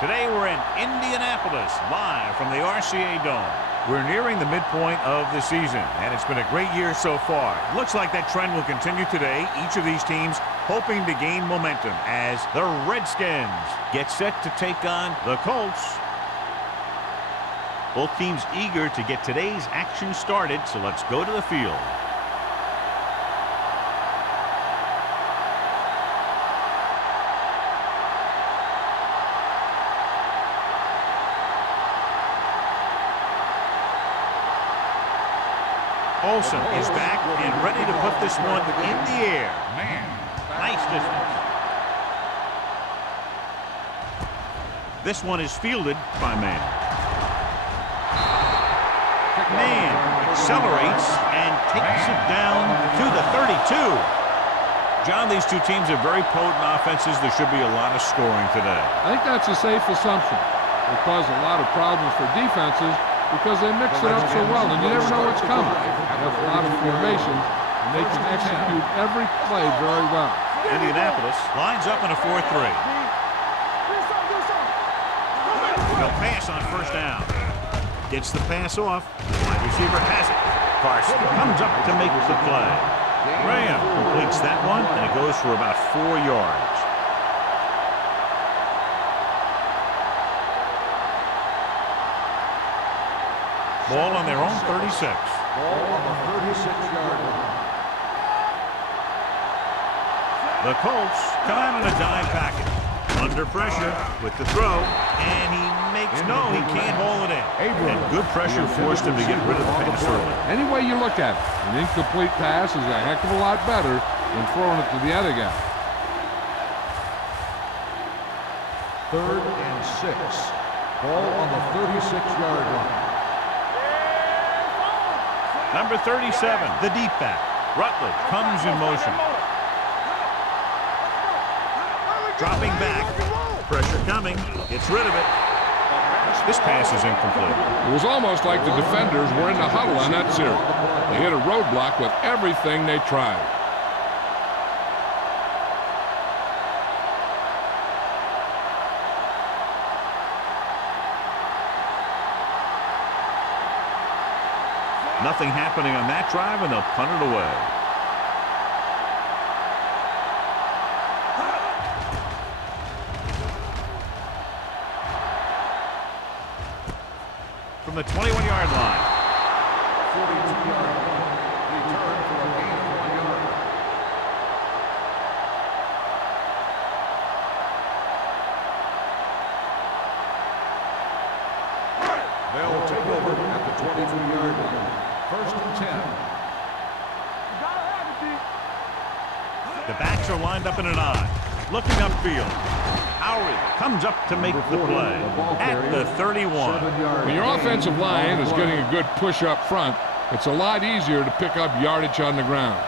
Today we're in Indianapolis, live from the RCA Dome. We're nearing the midpoint of the season, and it's been a great year so far. Looks like that trend will continue today. Each of these teams hoping to gain momentum as the Redskins get set to take on the Colts. Both teams eager to get today's action started, so let's go to the field. Olsen is back and ready to put this one in the air. Man, nice distance. This one is fielded by Mann. Mann accelerates and takes it down to the 32. John, these two teams are very potent offenses. There should be a lot of scoring today. I think that's a safe assumption. It causes a lot of problems for defenses because they mix it up so well, and you never know what's coming. They have a lot of formations, and they can execute every play very well. Indianapolis lines up in a 4-3. No pass on first down. Gets the pass off. Wide receiver has it. Carson comes up to make the play. Graham completes that one, and it goes for about 4 yards. Ball on their own 36. Ball on the 36-yard line. The Colts come out in a dime package. Under pressure with the throw, and he makes no, he can't haul it in. And good pressure forced him to get rid of the pass early. Any way you look at it, an incomplete pass is a heck of a lot better than throwing it to the other guy. 3rd and 6. Ball on the 36-yard line. Number 37, the deep back. Rutledge comes in motion. Dropping back. Pressure coming. Gets rid of it. This pass is incomplete. It was almost like the defenders were in the huddle on that series. They hit a roadblock with everything they tried. Nothing happening on that drive, and they'll punt it away. From the 21-yard line. 42-yard line. Return for a gain of 1 yard. They'll take over at the 22-yard line. 1st and 10. The backs are lined up in an I. Looking upfield. Howry comes up to make the play at the 31. When your offensive line is getting a good push up front, it's a lot easier to pick up yardage on the ground.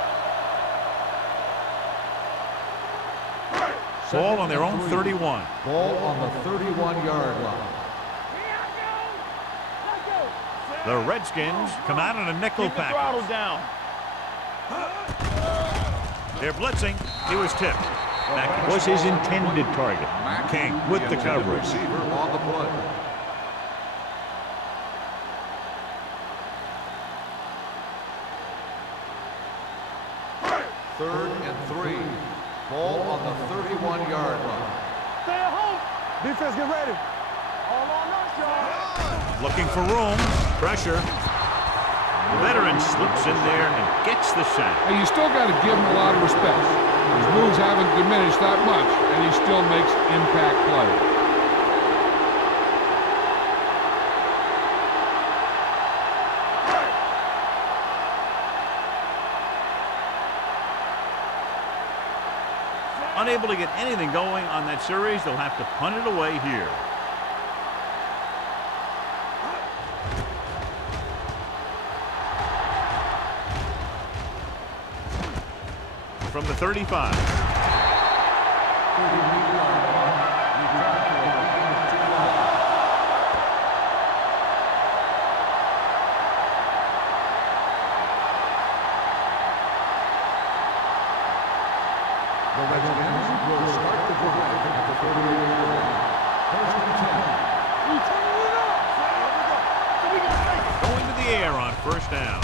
Ball on their own 31. Ball on the 31-yard line. The Redskins come out in a nickel package. They're blitzing. He was tipped. That was his intended target. King with the coverage. Receiver on the play. Third and 3. Ball on the 31-yard line. Stay at home. Defense, get ready. All on us, y'all. Looking for room. Pressure. The veteran slips in there and gets the sack. And you still got to give him a lot of respect. His moves haven't diminished that much, and he still makes impact plays. Unable to get anything going on that series, they'll have to punt it away here. From the 35. The Redskins will start the drive at the 38-yard line. 1st and 10. first down.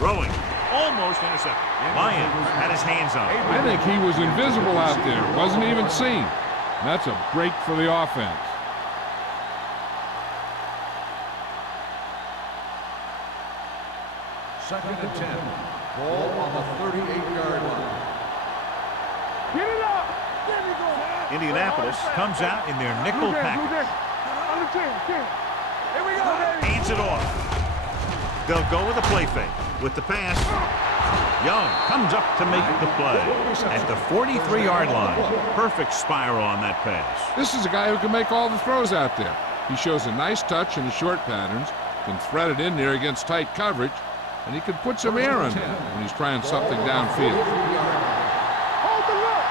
Throwing. Almost intercepted. Lyons had his hands on it. I think he was invisible out there. Wasn't even seen. And that's a break for the offense. Second and 10. Ball on the 38-yard line. Get it up. There we go. Indianapolis comes out in their nickel package. On the 10. Here we go, baby. Hands it off. They'll go with a play fake. With the pass, Young comes up to make the play at the 43-yard line. Perfect spiral on that pass. This is a guy who can make all the throws out there. He shows a nice touch in the short patterns, can thread it in there against tight coverage, and he can put some air on it when he's trying something downfield. Hold the look.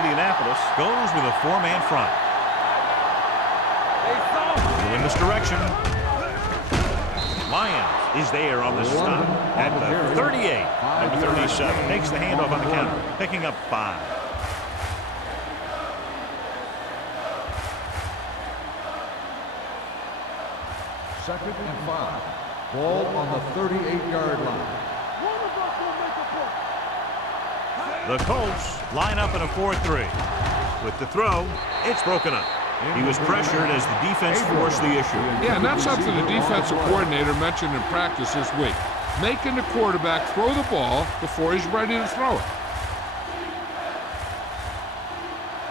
Indianapolis goes with a four-man front. In this direction. Lyons is there on the stop at the 38. Number 37 takes the handoff on the counter, picking up 5. Second and 5. Ball on the 38-yard line. The Colts line up in a 4-3. With the throw, it's broken up. He was pressured as the defense forced the issue. Yeah, and that's something the defensive coordinator mentioned in practice this week. Making the quarterback throw the ball before he's ready to throw it.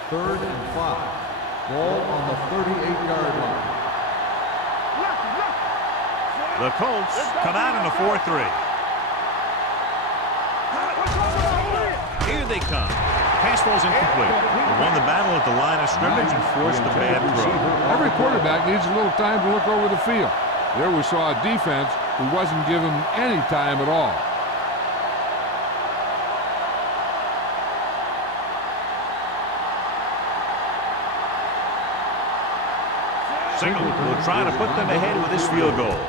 Third and 5. Ball on the 38-yard line. The Colts come out in a 4-3. Here they come. Pass ball's incomplete. They won the battle at the line of scrimmage and forced a bad throw. Every quarterback needs a little time to look over the field. There we saw a defense who wasn't given any time at all. Single will try to put them ahead with this field goal.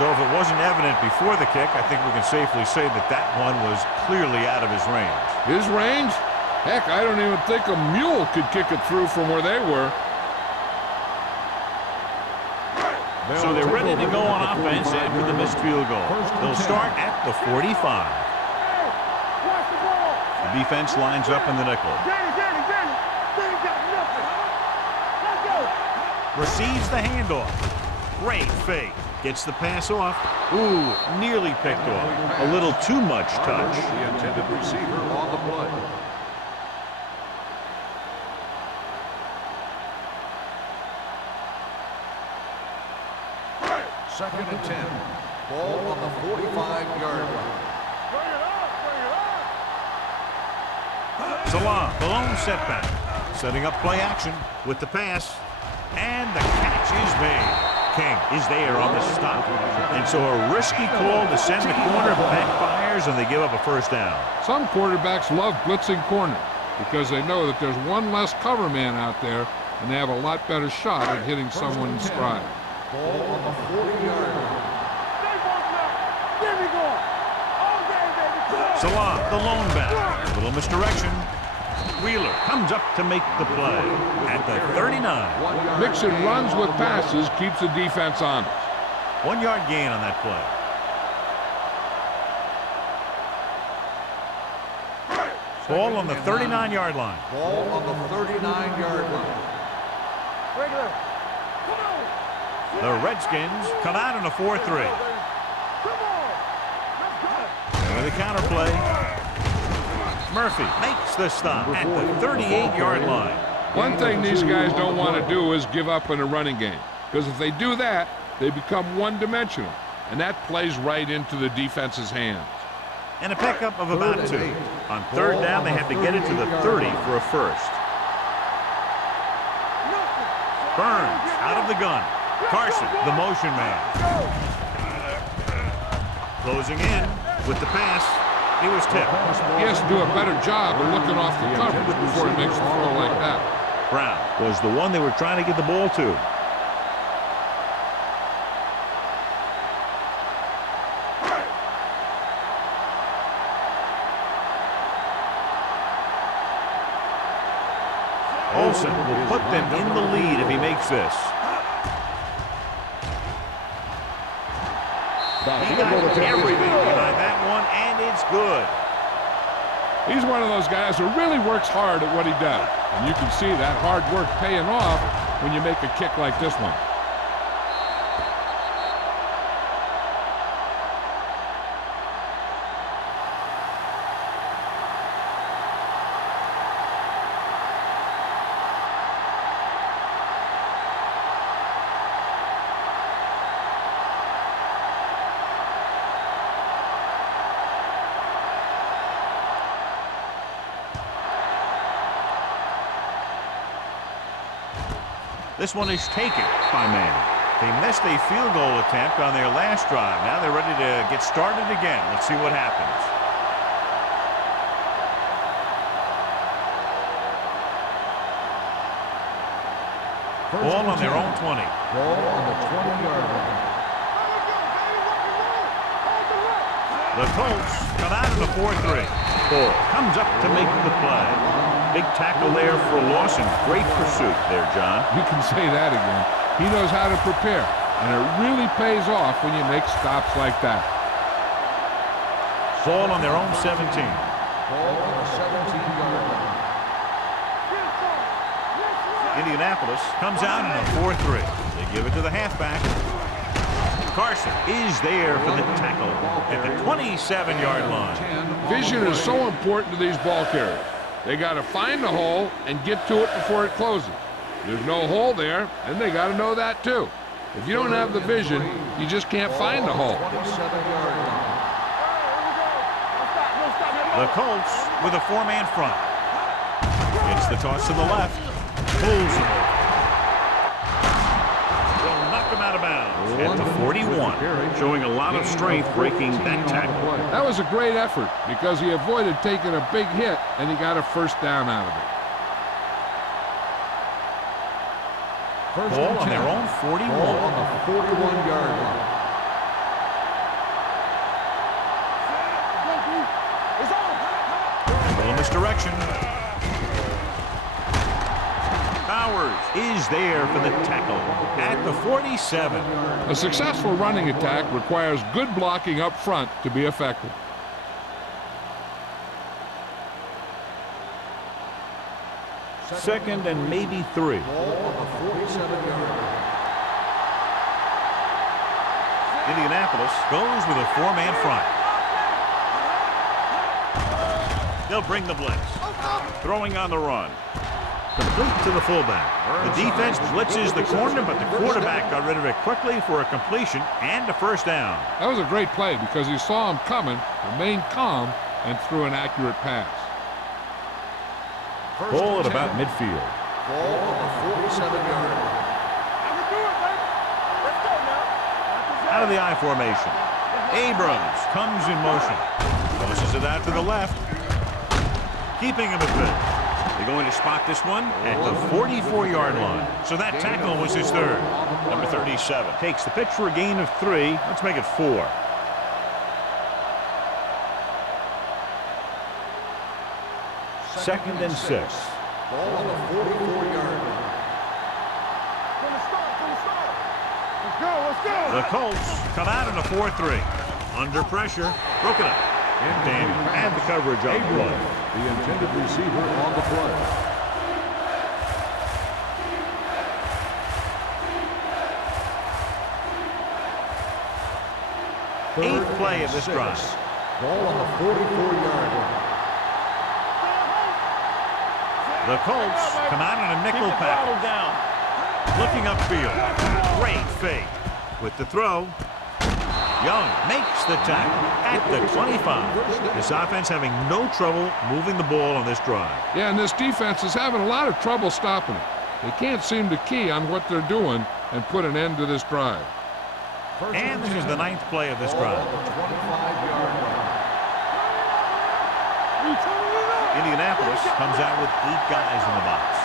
So if it wasn't evident before the kick, I think we can safely say that that one was clearly out of his range. His range? Heck, I don't even think a mule could kick it through from where they were. So they're ready to go on offense after the missed field goal. They'll start at the 45. The defense lines up in the nickel. Receives the handoff. Great fake. Gets the pass off. Ooh, nearly picked off. A little too much touch. The intended receiver on the play. Second and 10. Ball on the 45-yard line. Salah, the lone setback. Setting up play action with the pass. And the catch is made. King is there on the stop. And so a risky call to send the corner backfires and they give up a first down. Some quarterbacks love blitzing corners because they know that there's one less cover man out there and they have a lot better shot at hitting someone in stride. Ball on the 40-yard line. Salah, the lone back. A little misdirection. Wheeler comes up to make the play at the 39. Mixing runs with passes keeps the defense honest. 1 yard gain on that play. Ball on the 39-yard line. Ball on the 39-yard line. The Redskins come out in a 4-3. With a counter play. Murphy makes the stop at the 38-yard line. One thing these guys don't want to do is give up in a running game. Because if they do that, they become one-dimensional. And that plays right into the defense's hands. And a pickup of about 2. On third down, they have to get it to the 30 for a first. Burns out of the gun. Carson, the motion man. Closing in with the pass. He was tipped. He has to do a better job of looking off the coverage before he makes a throw like that. Brown was the one they were trying to get the ball to. Olsen will put them in the lead if he makes this. He got everything behind that one, and it's good. He's one of those guys who really works hard at what he does. And you can see that hard work paying off when you make a kick like this one. This one is taken by Manning. They missed a field goal attempt on their last drive. Now they're ready to get started again. Let's see what happens. Ball on their own 20. Ball on the 20-yard line. The Colts come out in the 4-3. Ball comes up to make the play. Big tackle there for a loss and great pursuit there, John. You can say that again. He knows how to prepare, and it really pays off when you make stops like that. Ball on their own 17. Ball on the 17-yard line. Indianapolis comes out in a 4-3. They give it to the halfback. Carson is there for the tackle at the 27-yard line. Vision is so important to these ball carriers. They got to find the hole and get to it before it closes. There's no hole there, and they got to know that too. If you don't have the vision, you just can't find the hole. The Colts with a 4-man front. It's the toss to the left. Pulls him over. Will knock him out of bounds at the 41, showing a lot of strength breaking that tackle. That was a great effort because he avoided taking a big hit, and he got a first down out of it. Ball on their own 41. Ball on the 41-yard line. Little misdirection. Powers is there for the tackle at the 47. A successful running attack requires good blocking up front to be effective. Second and maybe 3. Ball on the 47-yard line. Indianapolis goes with a 4-man front. They'll bring the blitz. Throwing on the run. Complete to the fullback. The defense blitzes the corner, but the quarterback got rid of it quickly for a completion and a first down. That was a great play because he saw him coming, remained calm, and threw an accurate pass. Ball at about midfield. Ball on the 47-yard line. Out of the I formation. Abrams comes in motion. Tosses it out to the left. Keeping him at good. They're going to spot this one at the 44-yard line. So that tackle was his third. Number 37 takes the pitch for a gain of 3. Let's make it 4. Second and 6. Ball on the 44-yard line. Let's go. The Colts come out in a 4-3. Under pressure. Broken up. And Daniel had the coverage on the play. The intended receiver on the play. Eighth play of this drive. Ball on the 44-yard line. The Colts come out in a nickel package. Looking upfield. Great fake. With the throw. Young makes the tackle at the 25. This offense having no trouble moving the ball on this drive. Yeah, and this defense is having a lot of trouble stopping it. They can't seem to key on what they're doing and put an end to this drive. And this is the 9th play of this drive. Indianapolis comes out with 8 guys in the box.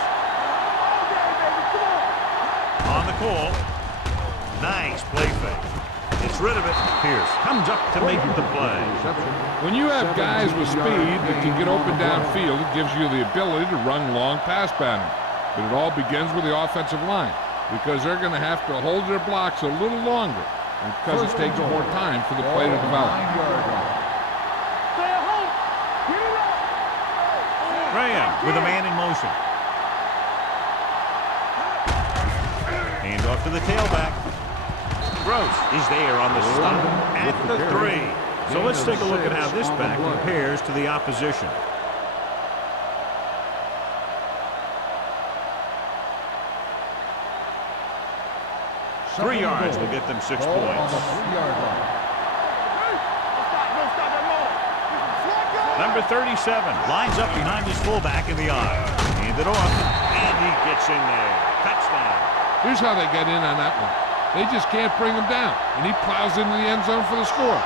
On the call. Nice play fake. Gets rid of it. Pierce comes up to make the play. When you have guys with speed that can get open downfield, it gives you the ability to run long pass patterns. But it all begins with the offensive line because they're going to have to hold their blocks a little longer because it takes more time for the play to develop. Graham with a man in motion. Hand off to the tailback. Gross is there on the stop at the 3. So let's take a look at how this back compares to the opposition. Three yards will get them 6 points. Number 37 lines up behind his fullback in the eye. Hand it off, and he gets in there. Touchdown. Here's how they get in on that one. They just can't bring him down, and he plows into the end zone for the score.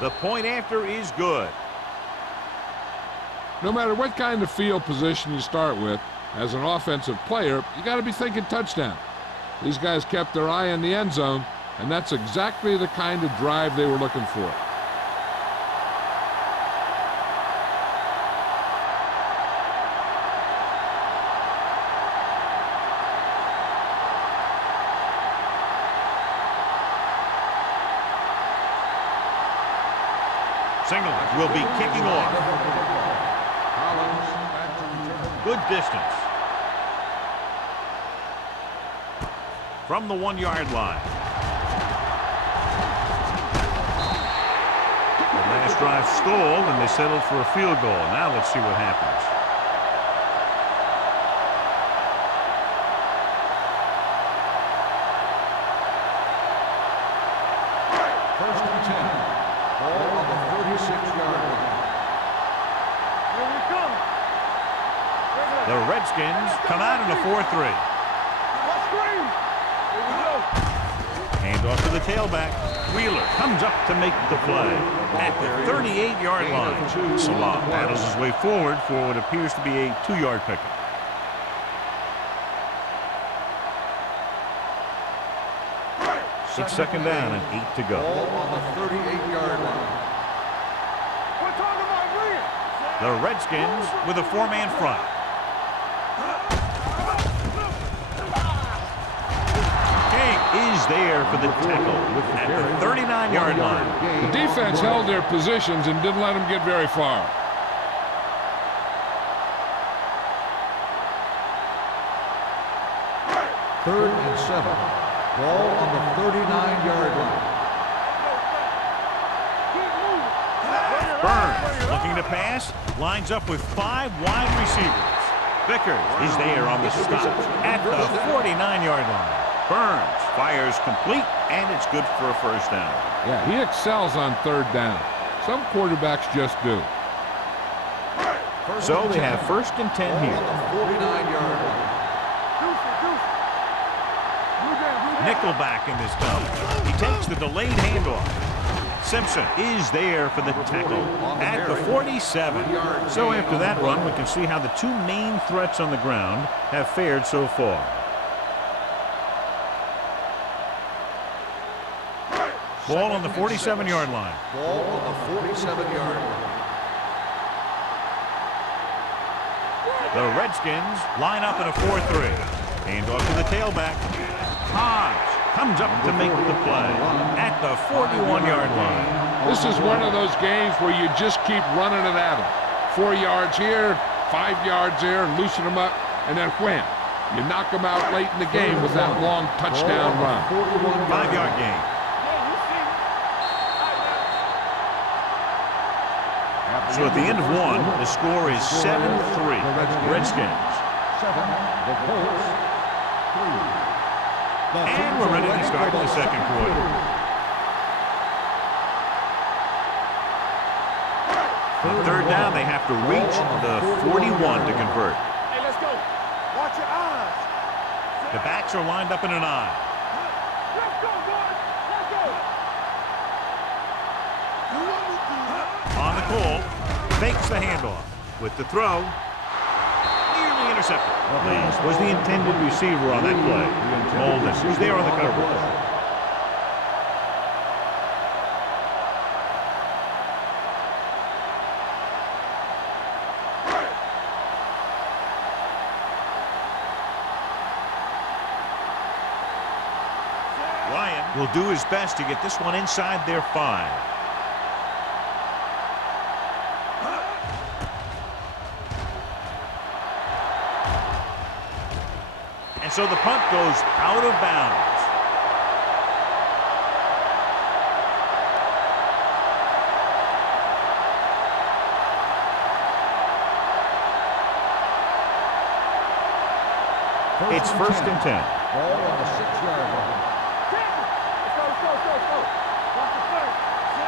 The point after is good. No matter what kind of field position you start with, as an offensive player, you got to be thinking touchdown. These guys kept their eye on the end zone, and that's exactly the kind of drive they were looking for. Single will be kicking off. Good distance. From the 1-yard line. The last drive stalled, and they settled for a field goal. Now let's see what happens. First and 10. Ball on the 36-yard line. Here we come. The Redskins come out in a 4-3. Let's scream. Here we go. Hand off to the tailback. Wheeler comes up to make the play at the 38-yard line. Salah battles his way forward for what appears to be a 2-yard pickup. It's second down and 8 to go. Ball on the 38-yard line. We're talking about green. The Redskins with a 4-man front. King is there for the tackle at the 39-yard line. The defense held their positions and didn't let them get very far. Third and 7. Ball on the 39-yard line. Burns looking to pass. Lines up with 5 wide receivers. Vickers is there on the stop at the 49-yard line. Burns fires complete, and it's good for a first down. Yeah, he excels on third down. Some quarterbacks just do. So they have first and 10 here. On the 49-yard line. Nickelback in this game. He takes the delayed handoff. Simpson is there for the tackle at the 47. So after that run, we can see how the 2 main threats on the ground have fared so far. Ball on the 47-yard line. Ball on the 47-yard line. The Redskins line up in a 4-3. Hand off to the tailback. Hodge comes up to make the play at the 41-yard line. This is one of those games where you just keep running it at them. 4 yards here, 5 yards there, loosen them up, and then wham. You knock them out late in the game with that long touchdown run. 5-yard gain. So at the end of 1, the score is 7-3. Redskins. 7, the Colts. 3. And we're ready to start the second quarter. On third down, they have to reach the 41 to convert. Hey, let's go. Watch your eyes. The backs are lined up in an I. Let's go, boys. Let's go. On the call, fakes the handoff. With the throw, nearly intercepted. Lees was the intended receiver on that play. Molden, who's there on the coverage. Ryan will do his best to get this one inside their 5. And so the punt goes out of bounds. It's 1st and 10. Ball on the 6-yard line.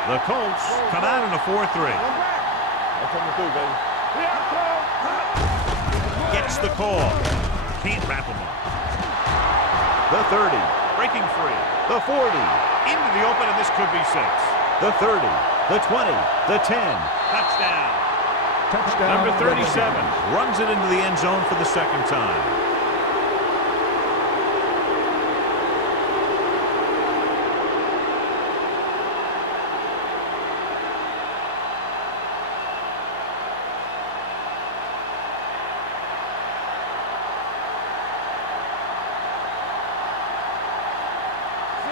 The Colts come out in a 4-3. Gets the call. Can't wrap him up. The 30. Breaking free. The 40. Into the open, and this could be 6. The 30. The 20. The 10. Touchdown. Touchdown. Number 37 runs it into the end zone for the 2nd time.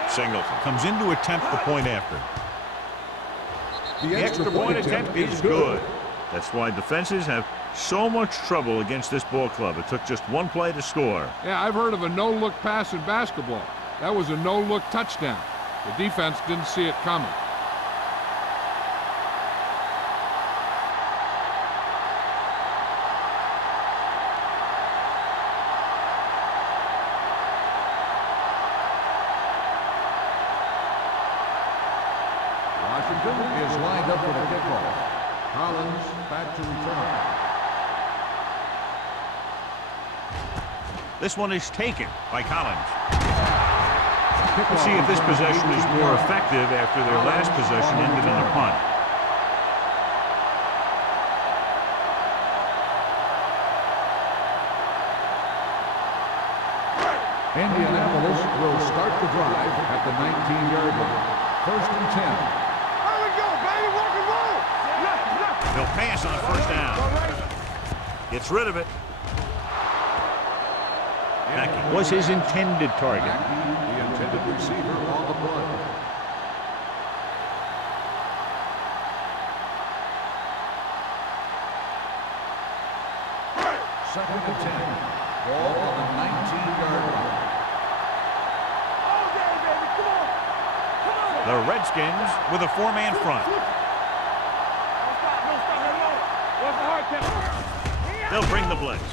Singleton comes in to attempt the point after. The extra point attempt is good. That's why defenses have so much trouble against this ball club. It took just one play to score. Yeah, I've heard of a no-look pass in basketball. That was a no-look touchdown. The defense didn't see it coming. Washington is lined up for the kickoff. Collins back to return. This one is taken by Collins. Let's see if this possession is more effective after their last possession ended in a punt. Indianapolis will start the drive at the 19-yard line. 1st and 10. There we go, baby. Rock and roll. They'll pass on 1st down. Gets rid of it. Mackey was his intended target. Mackey, the intended receiver on the play. Second and 10. Ball on the 19-yard line. All day, baby. Come on. Come on. The Redskins with a 4-man front. Don't stop, no. What's the hard count? They'll bring the blitz.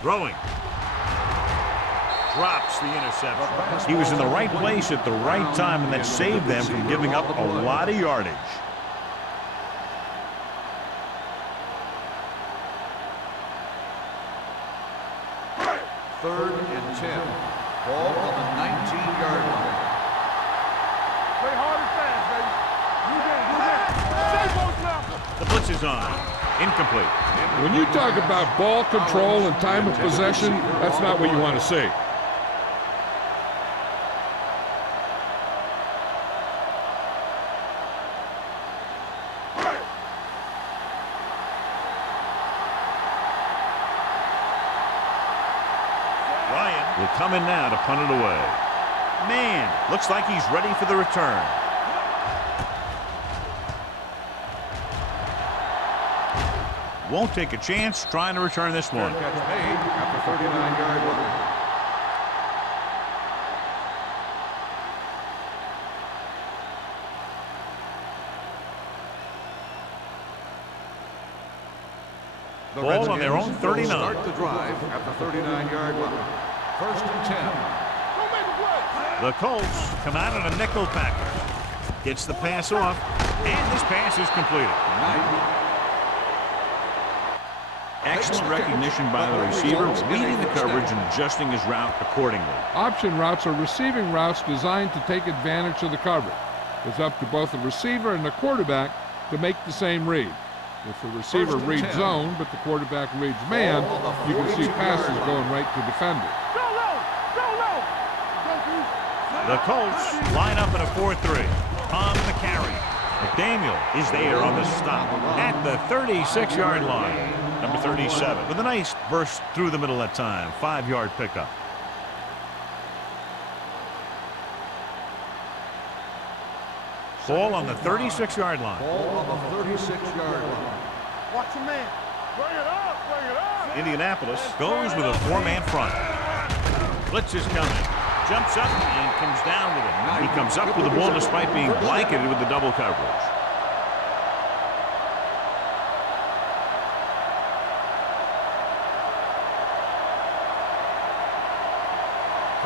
Throwing. Drops the interception. He was in the right place at the right time, and that saved them from giving up a lot of yardage. Third and 10. Ball on the 19-yard line. Play hard and fast, baby. You The blitz is on. Incomplete. When you talk about ball control and time of possession, that's not what you want to see. Ryan will come in now to punt it away. Man, looks like he's ready for the return. Won't take a chance trying to return this one. Catch made at the 39-yard line. The Ball on their own Redskins will 39. Start the drive at the 39-yard line. 1st and 10. Don't make a play. The Colts come out on a nickel package. Gets the pass off, and this pass is completed. Excellent recognition by the receiver, reading the coverage and adjusting his route accordingly. Option routes are receiving routes designed to take advantage of the coverage. It's up to both the receiver and the quarterback to make the same read. If the receiver reads zone, but the quarterback reads man, you can see passes going right to defenders. The Colts line up in a 4-3. On the carry. McDaniel is there on the stop at the 36-yard line. Number 37 with a nice burst through the middle that time. 5-yard pickup. Ball on the 36-yard line. Ball on the 36-yard line. Watch your man. Bring it up, bring it up. Indianapolis goes with a 4-man front. Blitz is coming. Jumps up and comes down with it. He comes up with the ball despite being blanketed with the double coverage.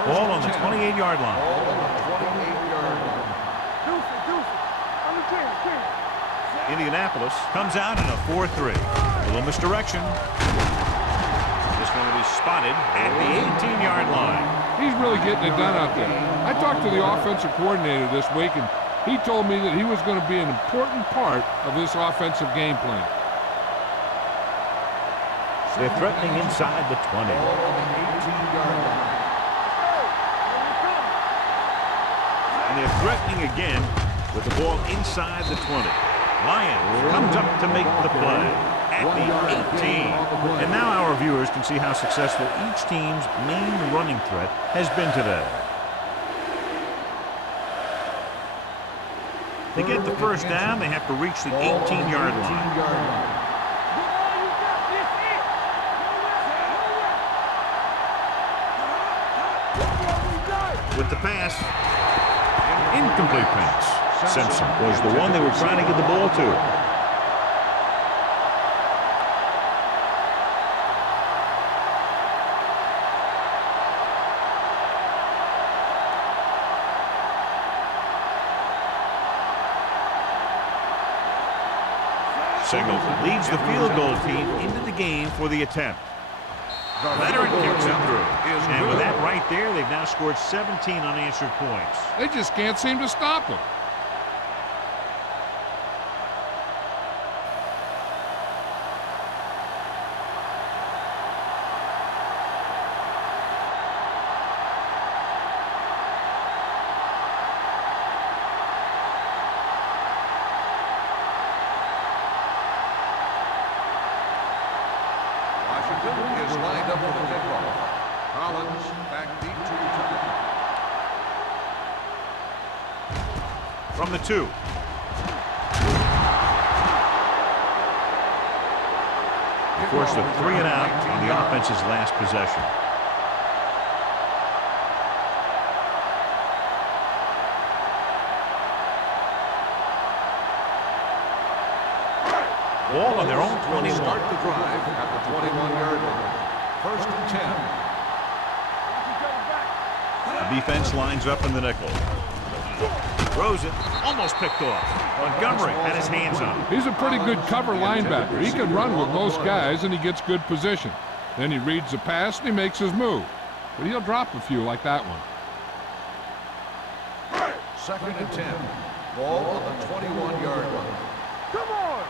Ball on the 28-yard line. Ball on the 28-yard line. Deuce it. On the 10. Indianapolis comes out in a 4-3. A little misdirection. This one will be spotted at the 18-yard line. He's really getting it done out there. I talked to the offensive coordinator this week, and he told me that he was going to be an important part of this offensive game plan. They're threatening inside the 20. Ball on the 18-yard line. And they're threatening again with the ball inside the 20. Lions comes up to make the play at the 18. And now our viewers can see how successful each team's main running threat has been today. To get the first down, they have to reach the 18-yard line. With the pass, incomplete pass. Simpson was the one they were trying to get the ball to. Singleton leads the field goal team into the game for the attempt. Veteran kicks it through. And with that right there, they've now scored 17 unanswered points. They just can't seem to stop him. Is lined up for the kickoff. Collins back deep to return. From the 2. They forced a 3 and out on the offense's last possession. Ball on their own 21. Start the drive at the 21-yard line. First and 10. The defense lines up in the nickel. Throws it, almost picked off. Montgomery had his hands on it. He's a pretty good cover linebacker. He can run with most guys, and he gets good position. Then he reads the pass, and he makes his move. But he'll drop a few like that one. Second and 10. Ball on the 21-yard line. Come on.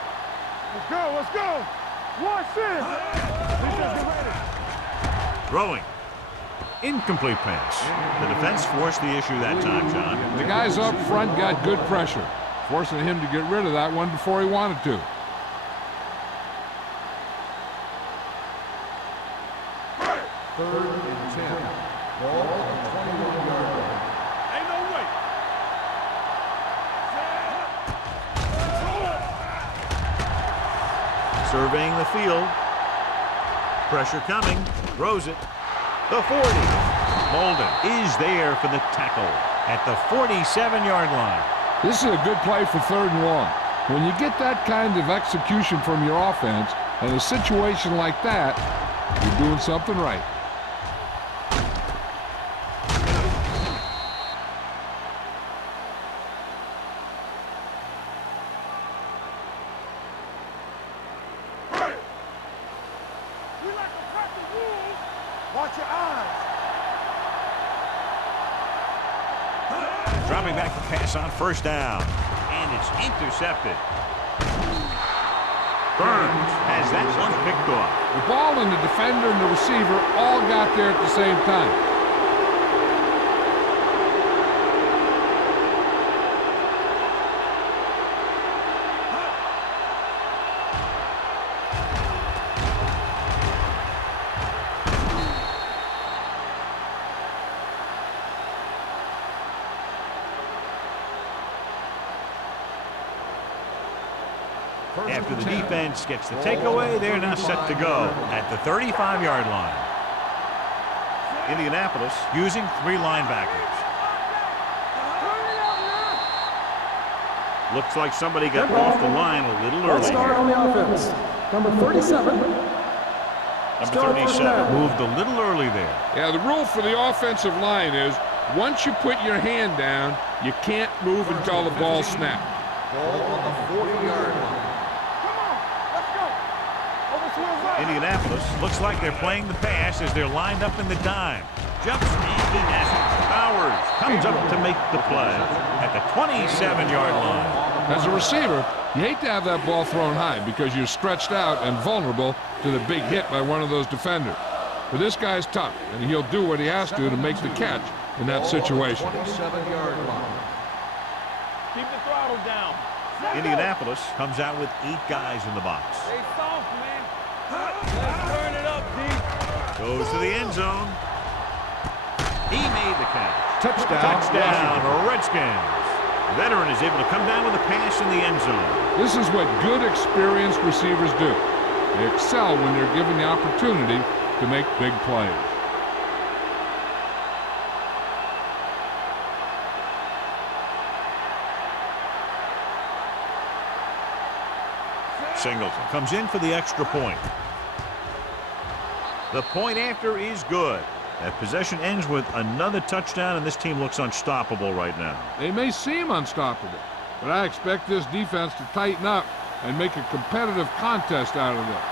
Let's go. Watch this. Defense, get ready. Throwing. Incomplete pass. The defense forced the issue that time, John. The guys up front got good pressure, forcing him to get rid of that one before he wanted to. Third and 10. Ball on the 21-yard line. Ain't no way. Surveying the field. Pressure coming. Throws it. The 40. Molden is there for the tackle at the 47-yard line. This is a good play for 3rd and long. When you get that kind of execution from your offense in a situation like that, you're doing something right. We like to practice rules. Watch your eyes. Dropping back to pass on first down. And it's intercepted. Burns has that one picked off. The ball and the defender and the receiver all got there at the same time. After the defense gets the takeaway, they're now set to go at the 35-yard line. Indianapolis using 3 linebackers. Looks like somebody got off the line a little early. Start on the offense. Number 37. Number 37 moved a little early there. Yeah, the rule for the offensive line is once you put your hand down, you can't move until the ball snaps. Ball on the 40-yard line. Indianapolis looks like they're playing the pass as they're lined up in the dime. Jumps and he has it. Powers comes up to make the play at the 27-yard line. As a receiver, you hate to have that ball thrown high because you're stretched out and vulnerable to the big hit by one of those defenders. But this guy's tough, and he'll do what he has to make the catch in that situation. 27-yard line. Keep the throttle down. Indianapolis comes out with 8 guys in the box. Stay soft, man. Let's turn it up, D. Goes to the end zone. He made the catch. Touchdown. Redskins. The veteran is able to come down with a pass in the end zone. This is what good, experienced receivers do. They excel when they're given the opportunity to make big plays. Singleton comes in for the extra point. The point after is good. That possession ends with another touchdown, and this team looks unstoppable right now. They may seem unstoppable, but I expect this defense to tighten up and make a competitive contest out of this.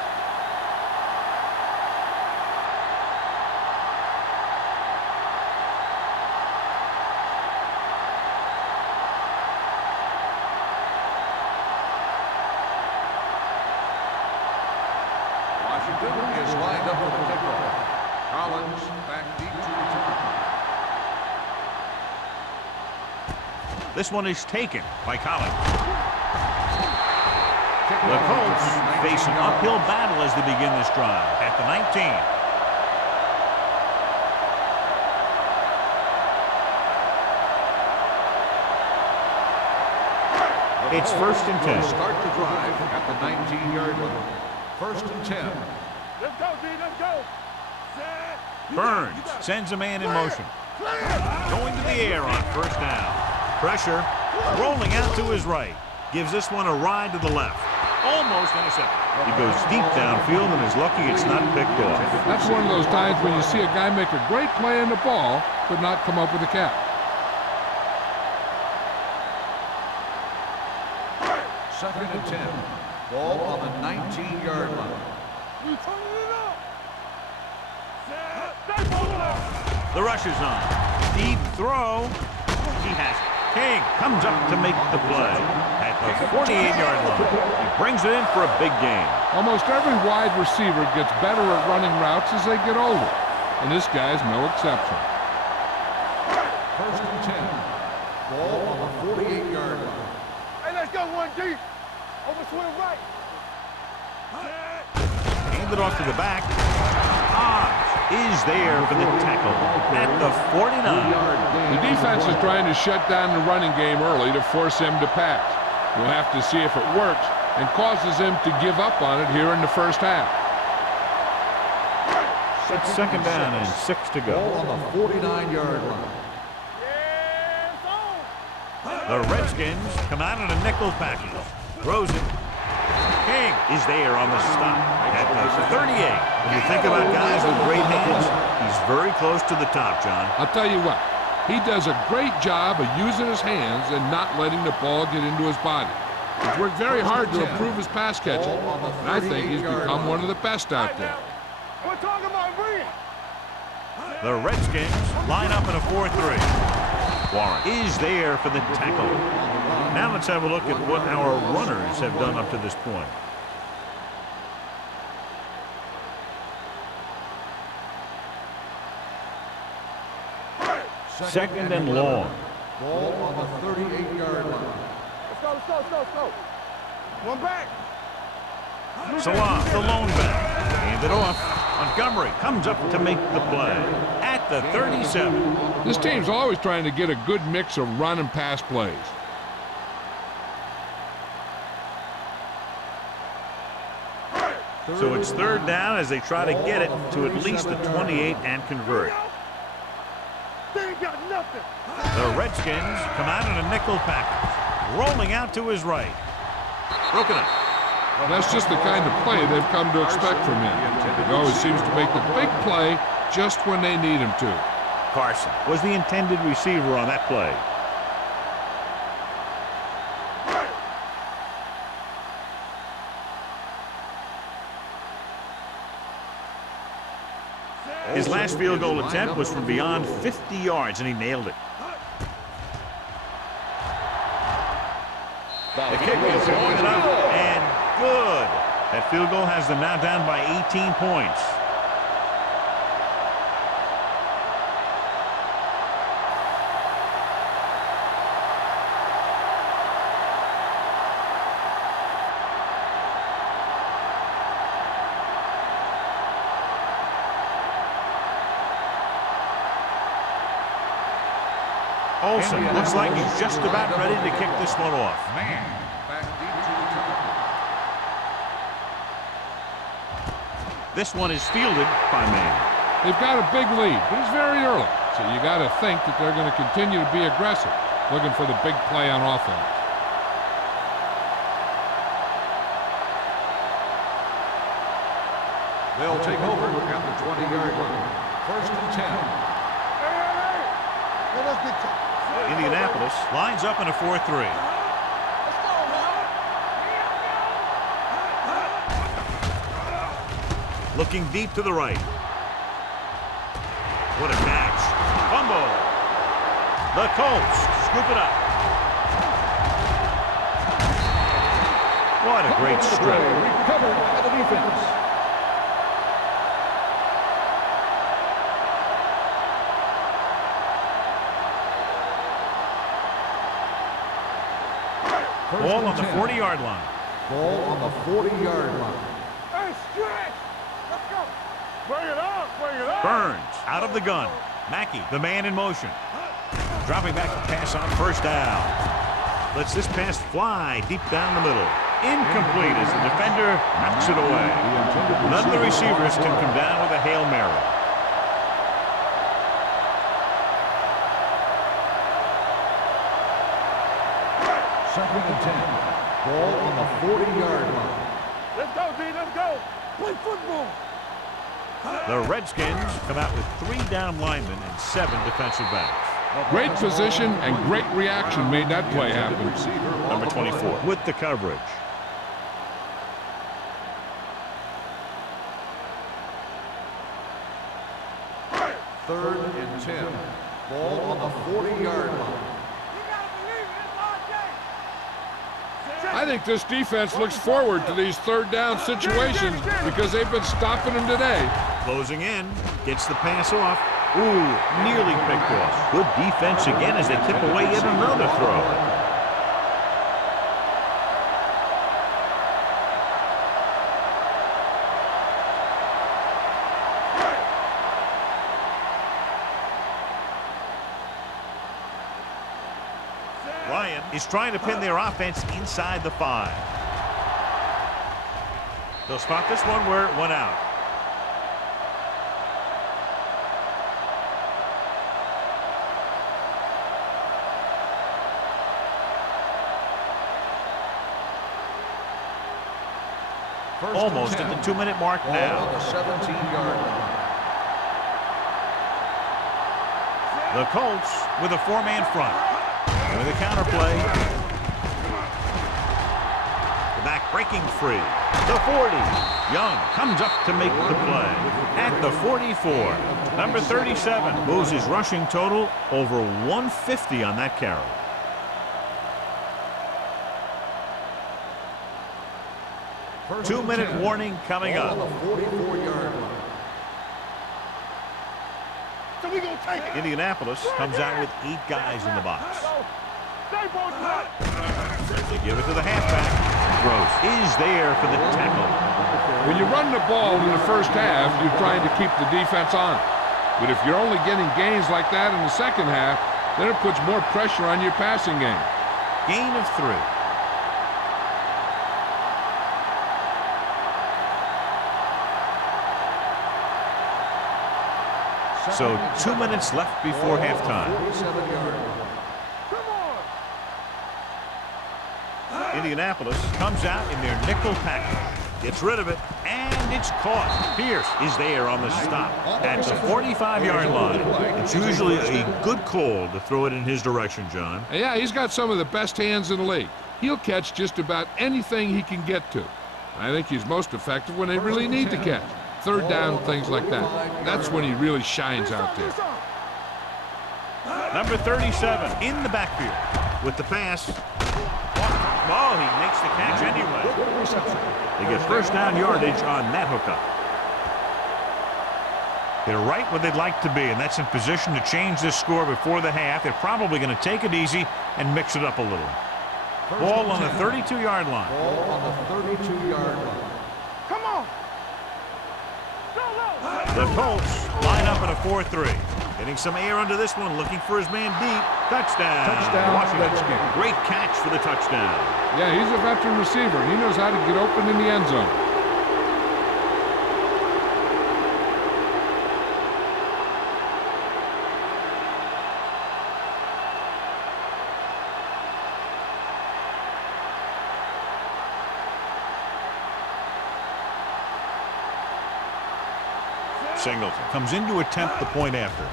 Washington is lined up for the kickoff. Collins back deep to return. This one is taken by Collins. The Colts face an uphill battle as they begin this drive at the 19. It's 1st and 10. Start the drive at the 19-yard line. 1st and 10. Let's go, D. Let's go. Burns sends a man in motion. Going to the air on 1st down. Pressure. Rolling out to his right. Gives this one a ride to the left. Almost intercepted. He goes deep downfield and is lucky it's not picked off. That's one of those times when you see a guy make a great play in the ball, but not come up with a catch. 2nd and 10. Ball on the 19-yard line. You turning it up. The rush is on. Deep throw. He has it. King comes up to make the play at the 48-yard line. He brings it in for a big gain. Almost every wide receiver gets better at running routes as they get older, and this guy's no exception. 1st and 10. Ball on the 48-yard line. Hey, let's go, 1D. Over to the right. Hand it off to the back. Is there for the tackle at the 49. The defense is trying to shut down the running game early to force him to pass. We'll have to see if it works and causes him to give up on it here in the first half. It's 2nd down and 6 to go. Ball on the 49-yard line. The Redskins come out in a nickel package. Throws it. King is there on the stop at the 38. When you think about guys with great hands, he's very close to the top, John. I'll tell you what, he does a great job of using his hands and not letting the ball get into his body. He's worked very hard to improve his pass catching, and I think he's become one of the best out there. We're talking about bringing. The Redskins line up in a 4-3. Warren is there for the tackle. Now let's have a look at what our runners have done up to this point. Second and long. Ball on the 38-yard line. Let's go. One back. Salah, the lone back. Hand it off. Montgomery comes up to make the play at the 37. This team's always trying to get a good mix of run and pass plays. So it's third down as they try to get it to at least the 28 and convert. They ain't got nothing. The Redskins come out in a nickel package, rolling out to his right. Broken up. That's just the kind of play they've come to expect from him. He always seems to make the big play just when they need him to. Carson was the intended receiver on that play. His last field goal attempt was from beyond 50 yards, and he nailed it. The kick is going up and good. That field goal has them now down by 18 points. Olsen looks like he's just about ready to kick this one off. This one is fielded by Mann. They've got a big lead, but it's very early. So you got to think that they're going to continue to be aggressive, looking for the big play on offense. They'll take over at the 20-yard line. First and 10. Hey, let's get to Indianapolis lines up in a 4-3. Looking deep to the right. What a catch. Fumble. The Colts scoop it up. What a great strip. Recovered by the defense. Ball on the 40-yard line. Ball on the 40-yard line. Hey, stretch. Let's go. Bring it up. Burns out of the gun. Mackey, the man in motion. Dropping back to pass on first down. Lets this pass fly deep down the middle. Incomplete as the defender knocks it away. None of the receivers can come down with a Hail Mary. Second and 10. Ball on the 40-yard line. Let's go, D. Let's go. Play football. The Redskins come out with 3 down linemen and 7 defensive backs. Great position and great reaction made that play happen. Number 24 with the coverage. Third and 10. Ball on the 40-yard line. I think this defense looks forward to these third down situations because they've been stopping them today. Closing in, gets the pass off. Ooh, nearly picked off. Good defense again as they tip away yet another throw. Ryan is trying to pin their offense inside the 5. They'll spot this one where it went out. Almost at the 2-minute mark now. On the 17-yard line. The Colts with a 4-man front. With a counter play. The back breaking free. The 40. Young comes up to make the play at the 44. Number 37 moves his rushing total over 150 on that carry. Two-minute warning coming up. Indianapolis comes out with 8 guys in the box. They give it to the halfback. Gross is there for the tackle. When you run the ball in the first half, you're trying to keep the defense on. But if you're only getting gains like that in the second half, then it puts more pressure on your passing game. Gain of 3. So 2 minutes left before halftime. Indianapolis comes out in their nickel package. Gets rid of it, and it's caught. Pierce is there on the stop at the 45-yard line. It's usually a good call to throw it in his direction, John. Yeah, he's got some of the best hands in the league. He'll catch just about anything he can get to. I think he's most effective when they really need to catch. Third down, things like that. That's when he really shines out there. Number 37 in the backfield with the pass. Oh, he makes the catch anyway. They get first down yardage on that hookup. They're right where they'd like to be, and that's in position to change this score before the half. They're probably going to take it easy and mix it up a little. Ball on the 32-yard line. Ball on the 32-yard line. Come on. The Colts line up in a 4-3. Getting some air under this one, looking for his man deep. Touchdown. Touchdown, Washington. Redskins. Great catch for the touchdown. Yeah, he's a veteran receiver. He knows how to get open in the end zone. Singleton comes in to attempt the point after.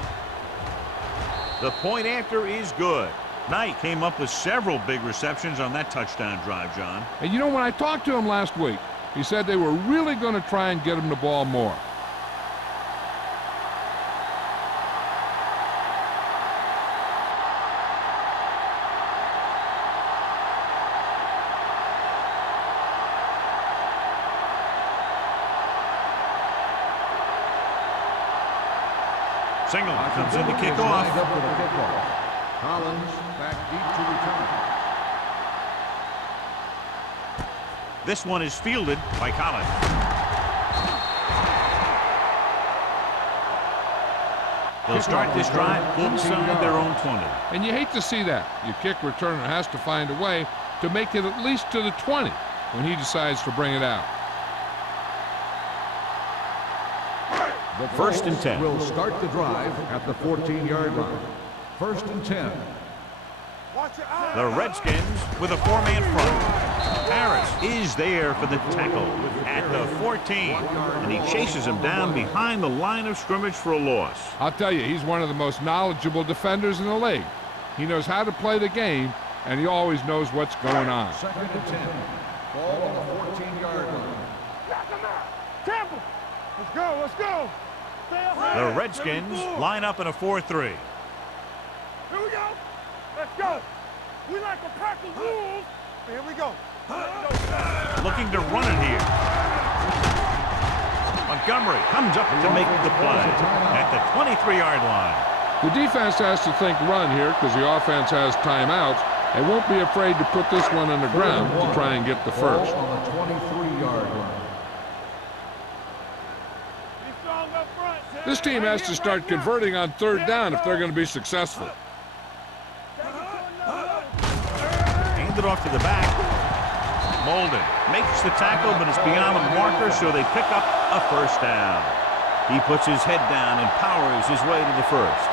The point after is good. Knight came up with several big receptions on that touchdown drive, John. And you know, when I talked to him last week, he said they were really going to try and get him the ball more. Singleton comes in to kick off. Collins back deep to return. This one is fielded by Collins. They'll start this drive inside their own 20. And you hate to see that. Your kick returner has to find a way to make it at least to the 20 when he decides to bring it out. The First and 10. Will start the drive at the 14-yard line. First and 10. The Redskins with a 4-man front. Harris is there for the tackle at the 14. And he chases him down behind the line of scrimmage for a loss. I'll tell you, he's one of the most knowledgeable defenders in the league. He knows how to play the game, and he always knows what's going on. Second and 10. Ball on the 14-yard line. Temple. Let's go. Let's go. The Redskins line up in a 4-3. Here we go. Let's go. We like a pack of wolves. Here we go. Looking to run it here. Montgomery comes up to make the play at the 23-yard line. The defense has to think run here because the offense has timeouts and won't be afraid to put this one on the ground to try and get the first. Ball on the 23-yard line. This team has to start converting on third down if they're going to be successful. Hand it off to the back. Molden makes the tackle, but it's beyond the marker, so they pick up a first down. He puts his head down and powers his way to the first.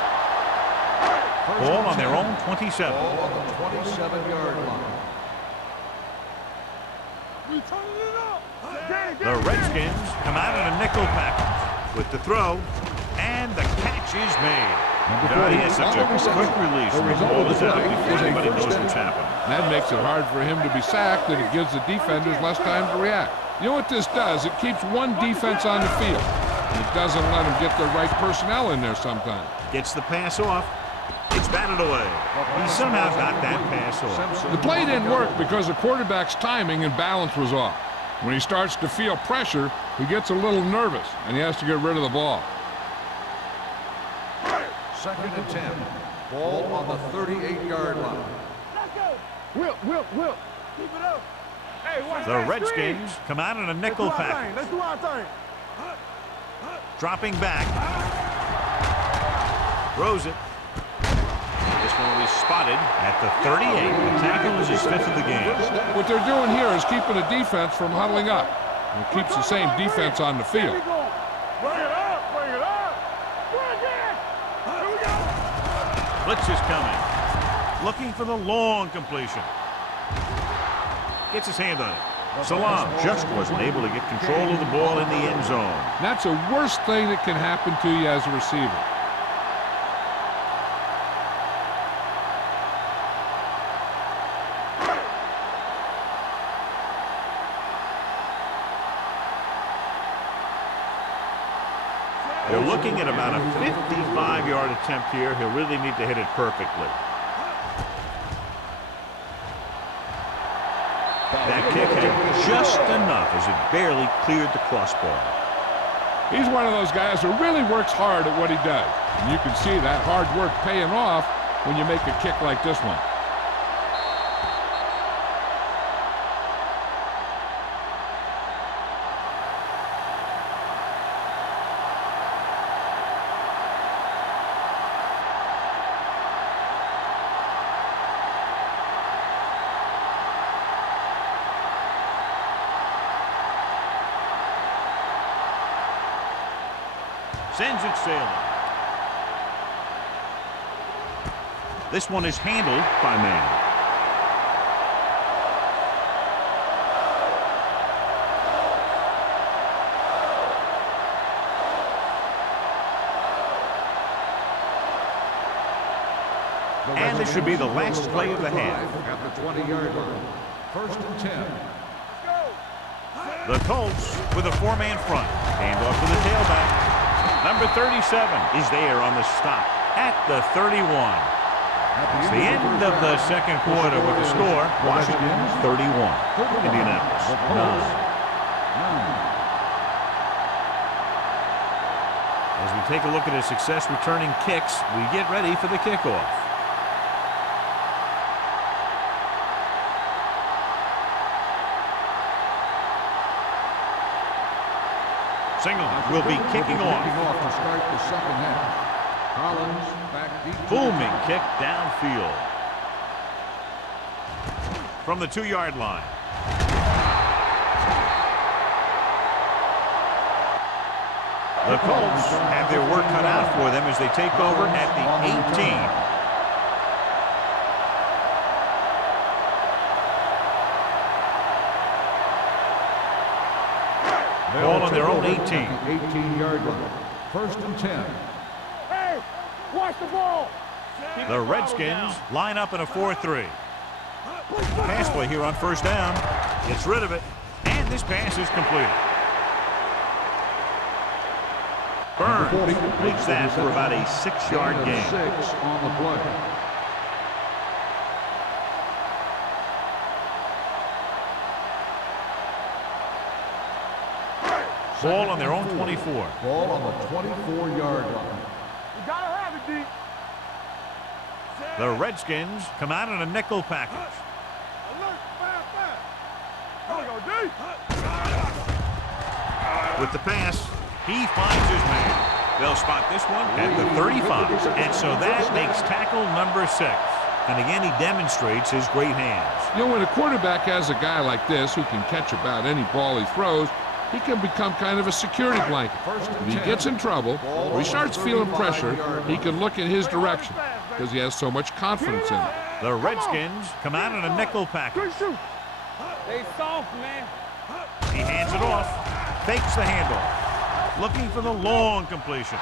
Ball on their own 27. Ball on the 27-yard line. The Redskins come out in a nickel package with the throw, and the catch is made. He has such a quick release, and the ball is out before anybody knows what's happened. That makes it hard for him to be sacked, and it gives the defenders less time to react. You know what this does? It keeps one defense on the field. and it doesn't let them get the right personnel in there sometimes. Gets the pass off. It's batted away. He somehow got that pass off. The play didn't work because the quarterback's timing and balance was off. When he starts to feel pressure, he gets a little nervous, and he has to get rid of the ball. 2nd and 10. Ball on the 38-yard line. Will. Keep it up. Hey, watch The that Redskins screen. come out in a nickel package. Let's do our thing. Dropping back. Throws it. This one will be spotted at the 38. The tackle is his 5th of the game. What they're doing here is keeping the defense from huddling up. It keeps the same defense on the field. Bring it up. Bring it in. Here we go. Blitz is coming. Looking for the long completion. Gets his hand on it. Salam just wasn't able to get control of the ball in the end zone. That's the worst thing that can happen to you as a receiver. They're looking at about a 55-yard attempt here. He'll really need to hit it perfectly. That kick had just enough as it barely cleared the crossbar. He's one of those guys who really works hard at what he does. And you can see that hard work paying off when you make a kick like this one. Sends it sailing. This one is handled by man. And this should be the last play of the half. At the 20-yard line. 1st and 10. The Colts with a 4-man front. Handoff to the tailback. Number 37 is there on the stop at the 31. It's the end of the second quarter with the score. Washington 31. Indianapolis 9. As we take a look at his success returning kicks, we get ready for the kickoff. Single will be kicking off. To start the second half. Collins back deep. Booming kick downfield. From the 2-yard line. The Colts have their work cut out for them as they take over at the 18. Ball on their own 18. 18-yard line. 1st and 10. Hey, watch the ball. The Redskins line up in a 4-3. Pass play here on 1st down. Gets rid of it. And this pass is completed. Burns makes that for about a 6-yard gain. 6 on the play. Ball on their own 24. Ball on the 24-yard line. You gotta have it, D. The Redskins come out in a nickel package. Alert, fast. Here we go, D. With the pass, he finds his man. They'll spot this one at the 35. And so that makes tackle number 6. And again, he demonstrates his great hands. You know, when a quarterback has a guy like this who can catch about any ball he throws, he can become kind of a security blanket. If he gets in trouble or he starts feeling pressure, he can look in his direction because he has so much confidence in it. The Redskins come out in a nickel package. Good shoot. They soft, man. He hands it off, fakes the handoff, looking for the long completion.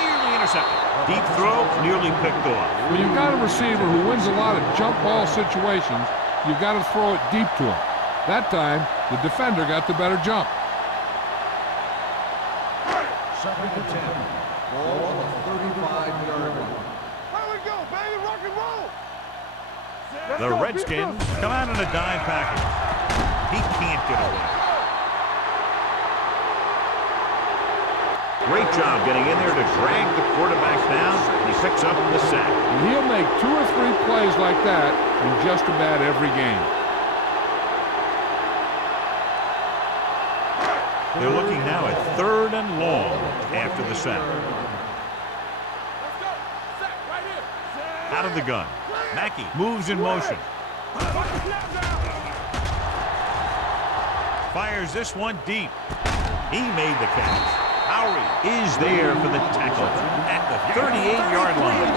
Nearly intercepted. Deep throw, nearly picked off. When you've got a receiver who wins a lot of jump ball situations, you've got to throw it deep to him. That time, the defender got the better jump. Second and 10. Ball on the 35-yard line. Here we go, baby. Rock and roll. The Redskins come out in a dime package. He can't get away. Great job getting in there to drag the quarterback down. He picks up the sack. And he'll make 2 or 3 plays like that in just about every game. They're looking now at 3rd and long after the sack. Out of the gun. Mackey moves in motion. Fires this one deep. He made the catch. Howery is there for the tackle at the 38-yard line.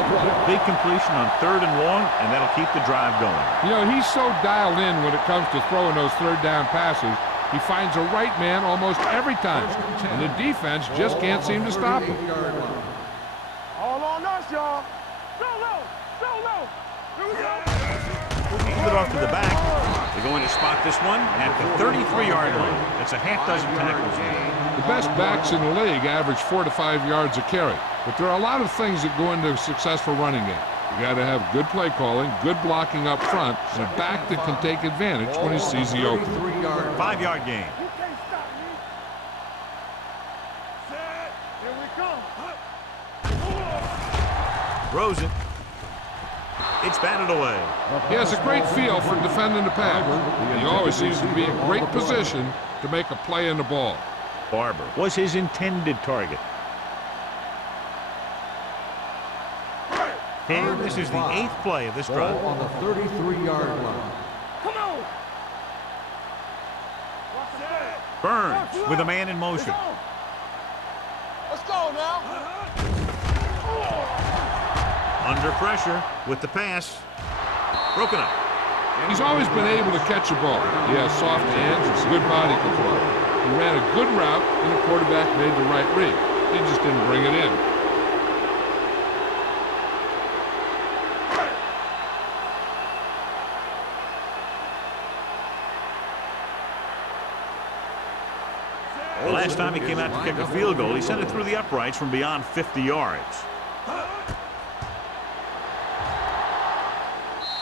Big completion on 3rd and long, and that'll keep the drive going. You know, he's so dialed in when it comes to throwing those 3rd down passes. He finds the right man almost every time, and the defense just can't seem to stop him. All on us, y'all. Go low. Go low. Here we go. Hand it off to the back. They're going to spot this one at the 33-yard line. That's a half dozen tackles. The best backs in the league average 4 to 5 yards a carry, but there are a lot of things that go into a successful running game. You got to have good play calling, good blocking up front, and a back that can take advantage when he sees the open. 5-yard gain. You can't stop me. Set. Here we come. Throws it. It's batted away. He has a great feel for defending the pass. He always seems to be in great position to make a play in the ball. Barber was his intended target. And this is the 8th play of this drive. Ball on the 33-yard line. Come on. Burns with a man in motion. Let's go now. Under pressure with the pass. Broken up. He's always been able to catch a ball. He has soft hands and good body control. He ran a good route, and the quarterback made the right read. He just didn't bring it in. The last time he came out to kick a field goal, he sent it through the uprights from beyond 50 yards.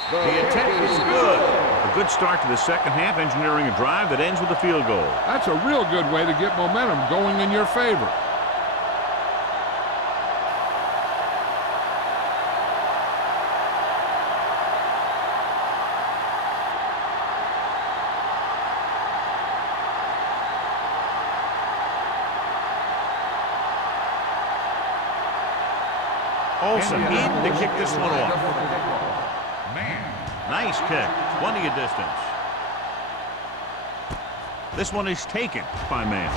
The attempt is good. A good start to the second half, engineering a drive that ends with a field goal. That's a real good way to get momentum going in your favor. Olsen in to kick this one off. Nice kick. Plenty of distance. This one is taken by Mann.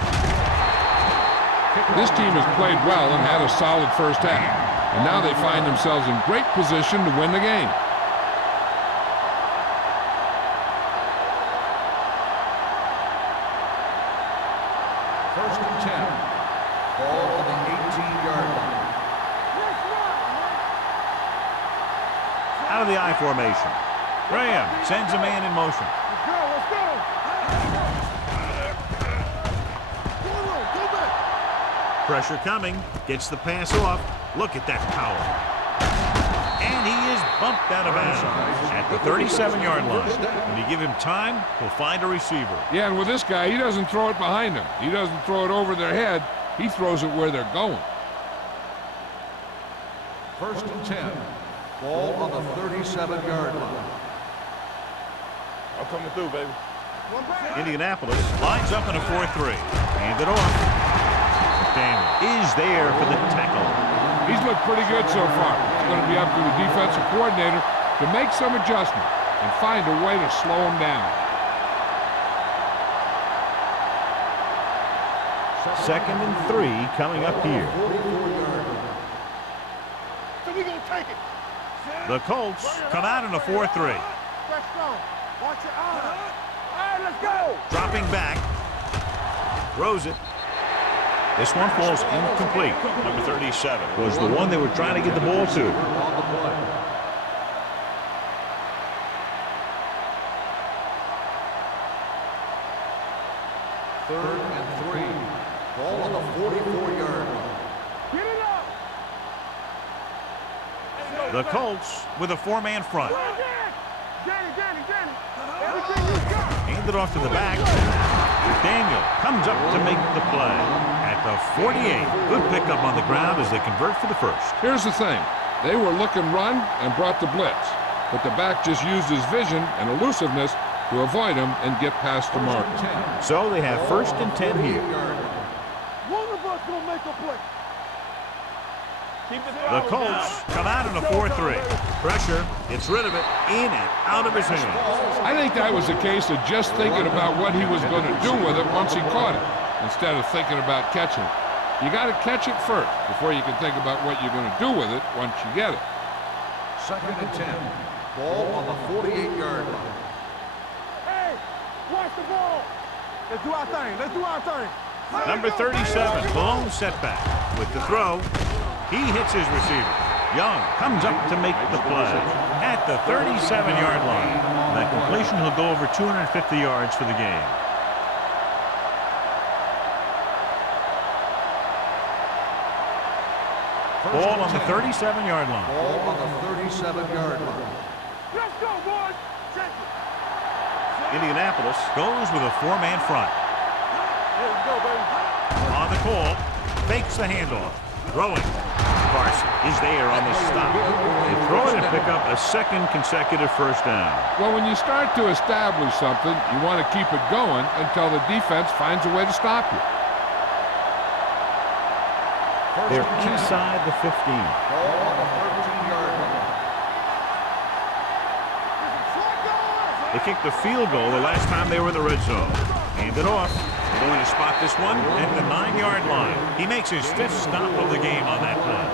This team has played well and had a solid first half. And now they find themselves in great position to win the game. First and 10. Ball on the 18-yard line. Out of the I formation. Graham sends a man in motion. Let's go. Let's go. Go back. Pressure coming. Gets the pass off. Look at that power. And he is bumped out of bounds at the 37-yard line. When you give him time, he'll find a receiver. Yeah, and with this guy, he doesn't throw it behind them. He doesn't throw it over their head. He throws it where they're going. First and 10. Ball on the 37-yard line. I'm coming through, baby. Indianapolis lines up in a 4-3. Hand it off. McDaniel is there for the tackle. He's looked pretty good so far. It's going to be up to the defensive coordinator to make some adjustment and find a way to slow him down. Second and 3 coming up here. So we gonna take it. The Colts come out in a 4-3. Press on. Watch your eyes. All right, let's go. Dropping back. Throws it. This one falls incomplete. Number 37 was the one they were trying to get the ball to. On the play. Third and 3. Ball on the 44-yard line. The Colts with a 4-man front. Danny. Everything you got. Handed off to the back. Daniel comes up to make the play. At the 48. Good pickup on the ground as they convert for the first. Here's the thing. They were looking run and brought the blitz. But the back just used his vision and elusiveness to avoid him and get past the marker. So they have 1st and 10 here. One of us gonna make a play. The Colts come out in a 4-3. Pressure, gets rid of it, in and out of his hands. I think that was a case of just thinking about what he was going to do with it once he caught it, instead of thinking about catching it. You got to catch it first before you can think about what you're going to do with it once you get it. 2nd and 10. Ball on the 48-yard line. Hey, watch the ball. Let's do our thing. Number 37, blown setback. With the throw, he hits his receiver. Young comes up to make the play at the 37-yard line. That completion will go over 250 yards for the game. Ball on the 37-yard line. Ball on the 37-yard line. Let's go, boys. Check it. Indianapolis goes with a 4-man front. Here we go, baby. On the call, fakes the handoff. Throwing. Carson is there on the stop. They throw it and pick up a 2nd consecutive first down. Well, when you start to establish something, you want to keep it going until the defense finds a way to stop you. They're inside the 15. Ball on the 13-yard line. They kicked the field goal the last time they were in the red zone. Hand it off. Going to spot this one at the 9-yard line. He makes his 5th stop of the game on that play.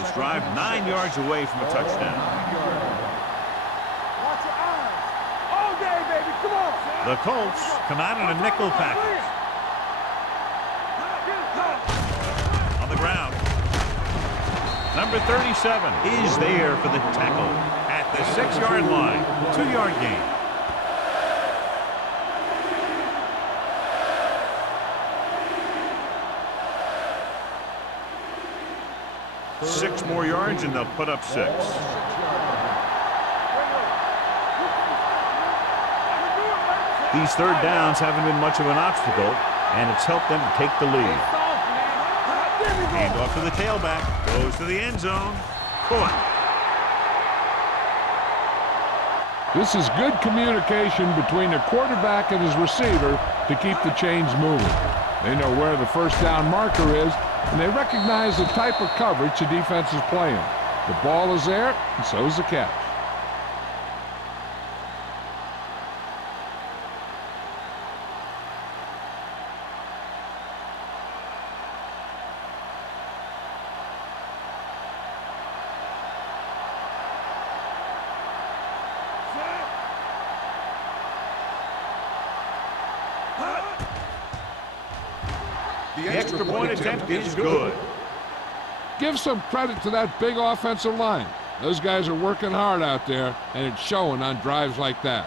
This drive 9 yards away from a touchdown. Watch your eyes. All day, baby. Come on. The Colts come out in a nickel package. On the ground. Number 37 is there for the tackle at the 6-yard line. 2-yard gain. Six more yards and they'll put up 6. These 3rd downs haven't been much of an obstacle, and it's helped them take the lead. Hand off to the tailback. Goes to the end zone. Caught. This is good communication between the quarterback and his receiver to keep the chains moving. They know where the first down marker is, and they recognize the type of coverage the defense is playing. The ball is there, and so is the catch. The extra point attempt is good. Give some credit to that big offensive line. Those guys are working hard out there, and it's showing on drives like that.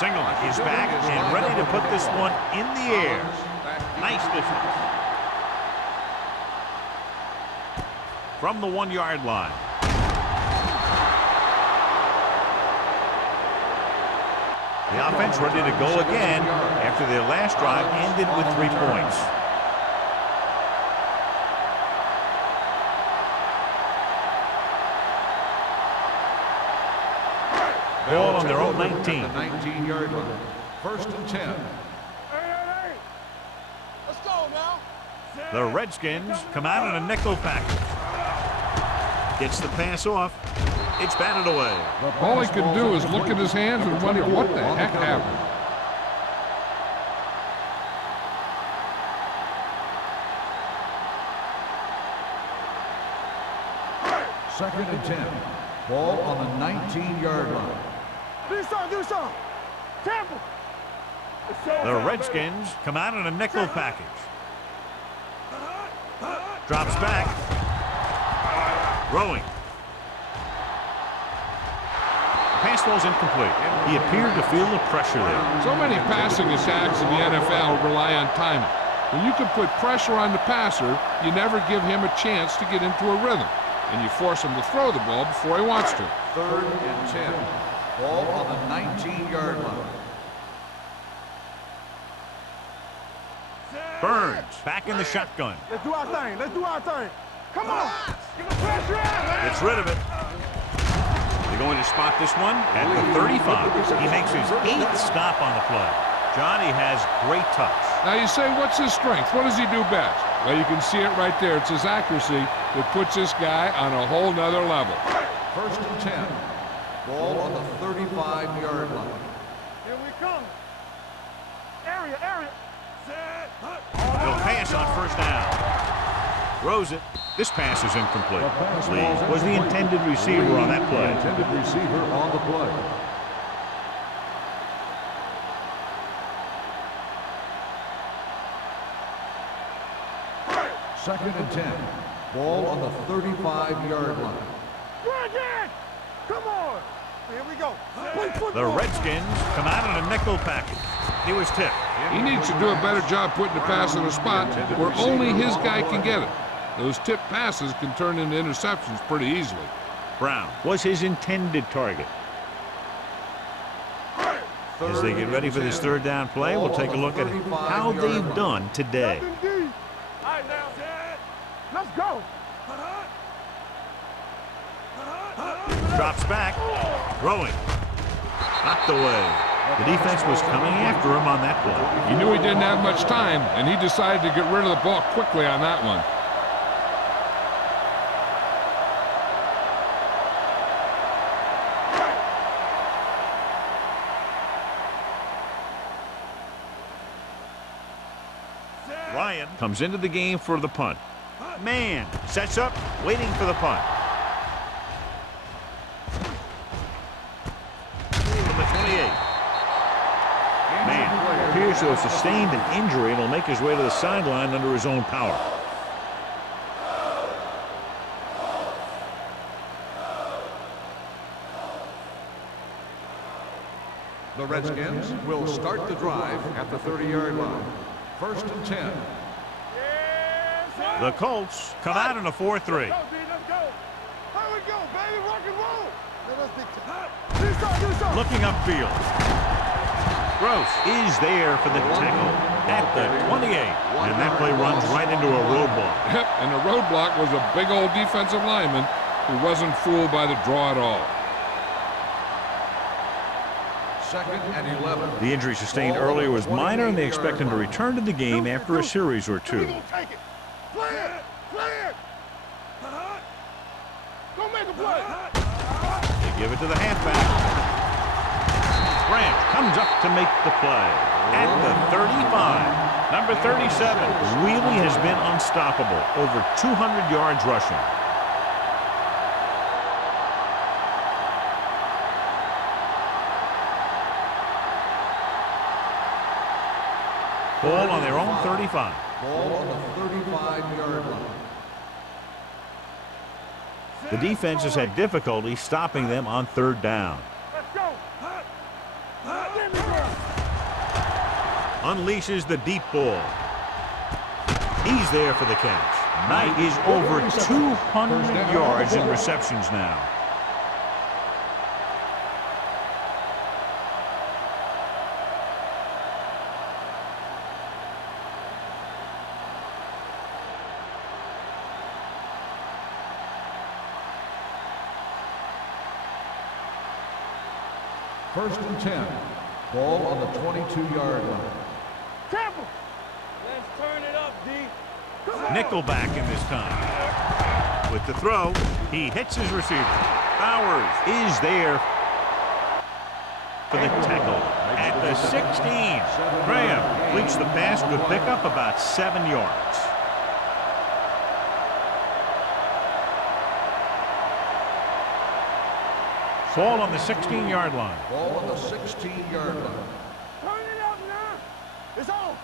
Singleton is back and ready to put this one in the air. Nice defense. From the 1-yard line. The offense ready to go again after their last drive ended with 3 points. Ball on their own 19. The 19-yard line. 1st and 10. Hey. Let's go now. The Redskins come out in a nickel package. Gets the pass off. It's batted away. All he could do is look at his hands and wonder what the heck happened. Second and 10. Ball on the 19-yard line. Do something. Tampa. The Redskins come out in a nickel package. Drops back. Throwing. Pass ball's incomplete. He appeared to feel the pressure there. So many passing attacks in the NFL rely on timing. When you can put pressure on the passer, you never give him a chance to get into a rhythm, and you force him to throw the ball before he wants to. 3rd and 10. Ball on the 19-yard line. Burns back in the shotgun. Let's do our thing. Come on. Get the pressure out. Gets rid of it. They're going to spot this one at the 35. He makes his 8th stop on the play. Johnny has great touch. Now you say, what's his strength? What does he do best? Well, you can see it right there. It's his accuracy that puts this guy on a whole nother level. 1st and 10. Ball on the 35-yard line. Here we come. Area. He'll pass on 1st down. Throws it. This pass is incomplete. Lee was the intended receiver on that play. Intended receiver on the play. Second and 10. Ball on the 35-yard line. Bridget! Come on. Here we go. The Redskins come out in a nickel package. He was tipped. He needs to do a better job putting the pass in a spot where only his guy can get it. Those tipped passes can turn into interceptions pretty easily. Brown was his intended target. As they get ready for this 3rd down play, we'll take a look at how they've done today. All right, now. Let's go. Drops back. Throwing. Knocked away. The defense was coming after him on that play. He knew he didn't have much time, and he decided to get rid of the ball quickly on that one. Ryan comes into the game for the punt. Man sets up, waiting for the punt. From the 28. Man appears to have sustained an injury and will make his way to the sideline under his own power. The Redskins will start the drive at the 30-yard line. 1st and 10. The Colts come out in a 4-3. Let's go. Here we go, baby. Rock and roll. Do something. Looking upfield. Gross is there for the tackle at the 28. And that play runs right into a roadblock. Yep, and the roadblock was a big old defensive lineman who wasn't fooled by the draw at all. 2nd and 11. The injury sustained earlier was minor, and they expect him to return to the game after a series or two. We're gonna take it. Play it. Go make a play. They give it to the halfback. Branch comes up to make the play at the 35. Number 37 really has been unstoppable. Over 200 yards rushing. Ball on their own 35. Ball on the 35-yard line. The defense has had difficulty stopping them on 3rd down. Let's go. Unleashes the deep ball. He's there for the catch. Knight is over 200 yards in receptions now. First and 10. Ball on the 22-yard line. Tampa. Let's turn it up, D. Nickelback in this time. With the throw, he hits his receiver. Bowers is there for the tackle at the 16. Graham completes the pass, could pick up about 7 yards. Ball on the 16-yard line. Ball on the 16-yard line. Turn it up now. It's on.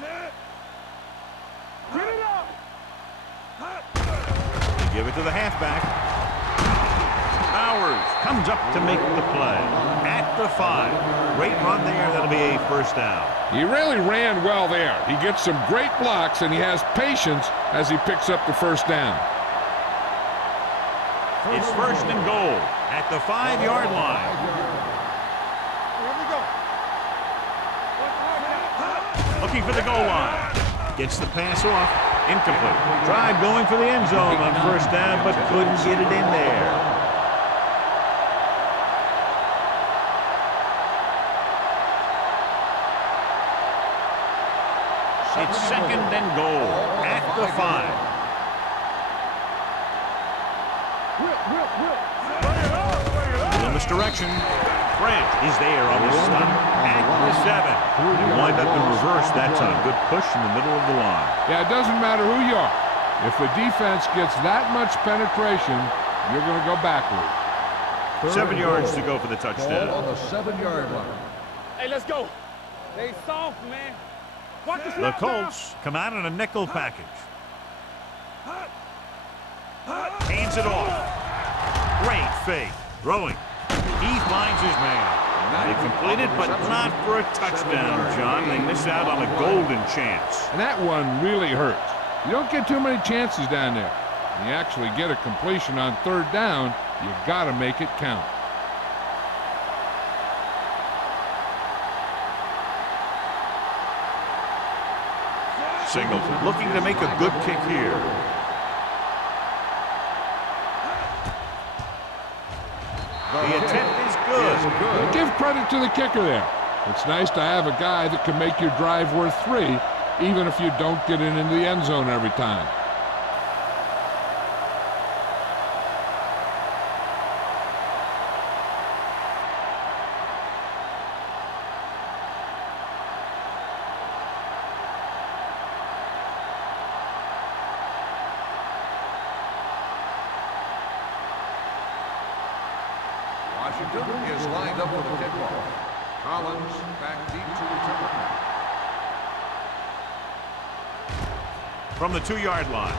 Set. Get it up. They give it to the halfback. Bowers comes up to make the play. At the 5. Great run there. That'll be a first down. He really ran well there. He gets some great blocks, and he has patience as he picks up the first down. It's first and goal at the 5-yard line. Here we go. Looking for the goal line. Gets the pass off. Incomplete. Drive going for the end zone on first down, but couldn't get it in there. It's second and goal at the 5. In this direction. Grant is there on the stop at the 7. They wind up in reverse that time. Good push in the middle of the line. Yeah, it doesn't matter who you are. If the defense gets that much penetration, you're going to go backward. 7 yards to go for the Ball touchdown. on the 7-yard line. Hey, let's go. They soft, man. Watch the The snap Colts come out in a nickel package. Hands it off. Great fake. Throwing. He finds his man. They completed, but not for a touchdown, John. They miss out on a golden chance. And that one really hurts. You don't get too many chances down there. When you actually get a completion on third down, you got to make it count. Singleton looking to make a good kick here. The attempt is good. But give credit to the kicker there. It's nice to have a guy that can make your drive worth 3, even if you don't get it into the end zone every time. Washington is lined up with a kickoff. Collins back deep to return. From the 2-yard line.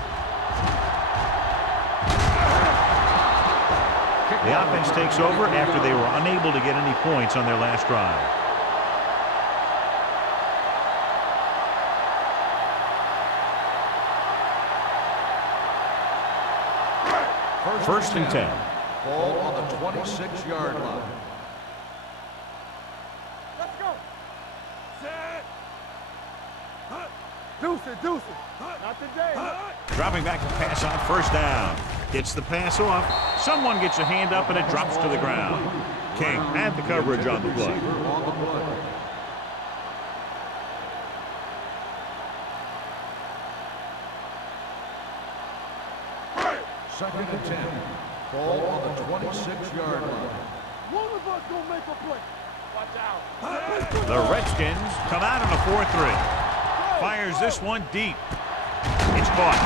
The offense takes over after they were unable to get any points on their last drive. First and 10. Ball on the 26-yard line. Let's go. Set. Deuce it, deuce it. Not today. Dropping back to pass on first down. Gets the pass off. Someone gets a hand up and it drops to the ground. King had the coverage on the play. On the play. Second and 10. Ball on the 26-yard line. One of us gonna make a play. Watch out. The Redskins come out in a 4-3. Fires this one deep. It's caught.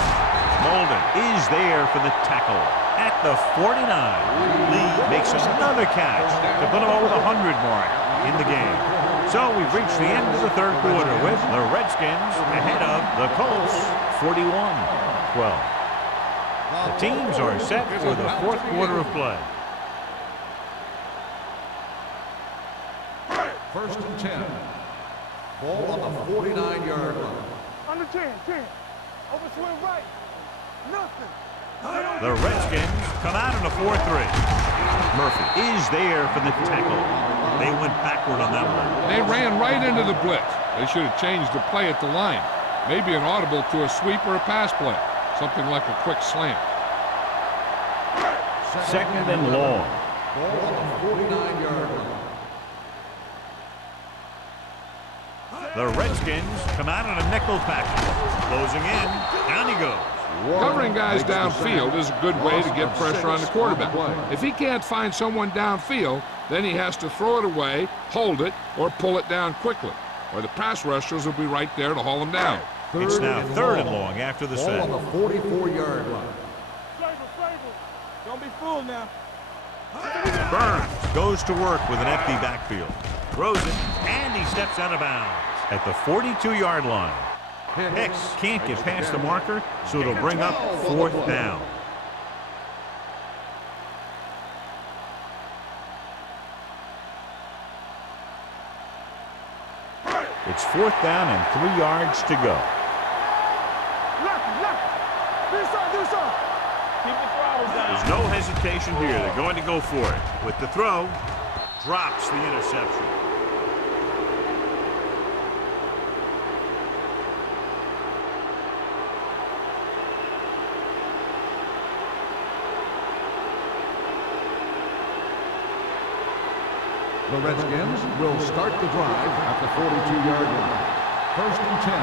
Molden is there for the tackle at the 49. Lee makes another catch to put him over the 100 mark in the game. So we've reached the end of the third quarter with the Redskins ahead of the Colts 41-12. The teams are set for the fourth quarter of play. First and 10. Ball on the 49-yard line. Under 10. Over swing right. Nothing. The Redskins come out in a 4-3. Murphy is there for the tackle. They went backward on that one. They ran right into the blitz. They should have changed the play at the line. Maybe an audible to a sweep or a pass play. Something like a quick slant. Second and long. Ball on the 49-yard line. The Redskins come out in a nickel package. Closing in. Down he goes. Covering guys downfield is a good way to get pressure on the quarterback. If he can't find someone downfield, then he has to throw it away, hold it, or pull it down quickly. Or the pass rushers will be right there to haul him down. It's now third and long after the set. Ball on the 44-yard line. Flavor. Don't be fooled now. Burns goes to work with an empty backfield. Throws it, and he steps out of bounds at the 42-yard line. Hicks can't get past the marker, so it'll bring up 4th down. It's 4th down and 3 yards to go. There's no hesitation here. They're going to go for it. With the throw, drops the interception. The Redskins will start the drive at the 42-yard line. 1st and 10.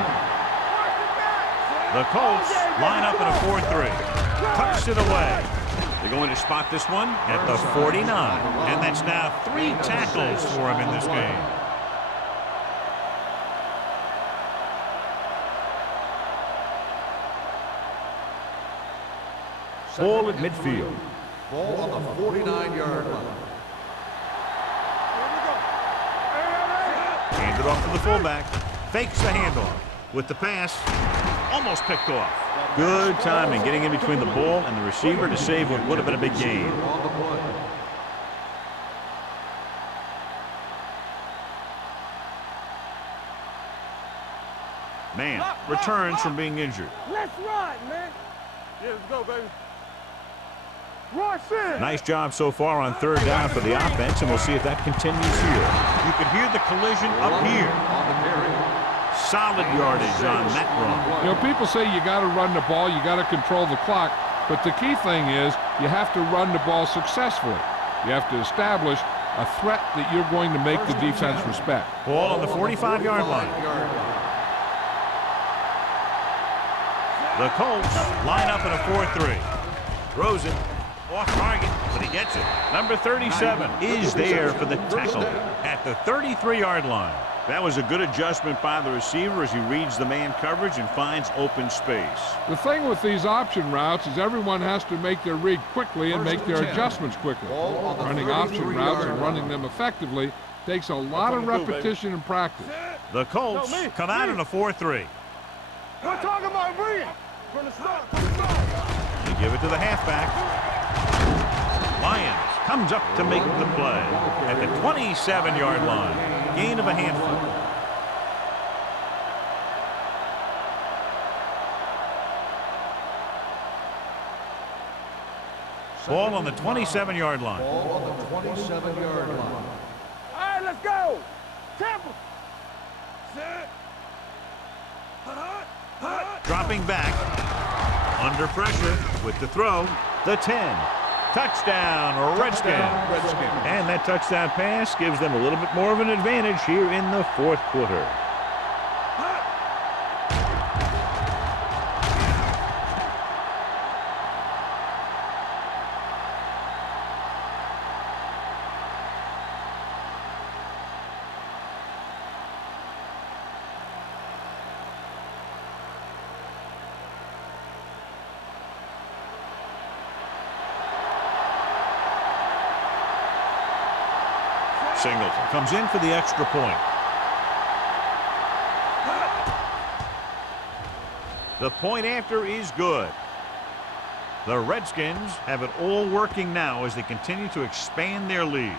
The Colts line up in a 4-3. Tucks it away. They're going to spot this one at the 49. And that's now 3 tackles for him in this game. Ball at midfield. Ball on the 49-yard line. Hand it off to the fullback. Fakes the handoff. With the pass, almost picked off. Good timing getting in between the ball and the receiver to save what would have been a big gain. Man returns from being injured. Let's ride, man. Yeah, let's go, baby. Rush in. Nice job so far on 3rd down for the offense, and we'll see if that continues here. You can hear the collision up here. Solid yardage on that run. You know, people say you got to run the ball, you got to control the clock, but the key thing is you have to run the ball successfully. You have to establish a threat that you're going to make the defense respect. Ball on the 45-yard line. The Colts line up in a 4-3. Throws it. Off target, but he gets it. Number 37 is there for the tackle at the 33-yard line. That was a good adjustment by the receiver as he reads the man coverage and finds open space. The thing with these option routes is everyone has to make their read quickly and make their adjustments quickly. Running option routes and running them effectively takes a lot of repetition and practice. The Colts come out in a 4-3. We're talking about reading from the start. They give it to the halfback. Lyons comes up to make the play at the 27-yard line. Gain of a handful. Ball on the 27-yard line. Ball on the 27-yard line. All right, let's go. Temple. Dropping back. Under pressure with the throw. The 10. Touchdown, Redskins. And that touchdown pass gives them a little bit more of an advantage here in the 4th quarter. Singleton comes in for the extra point. The point after is good. The Redskins have it all working now as they continue to expand their lead.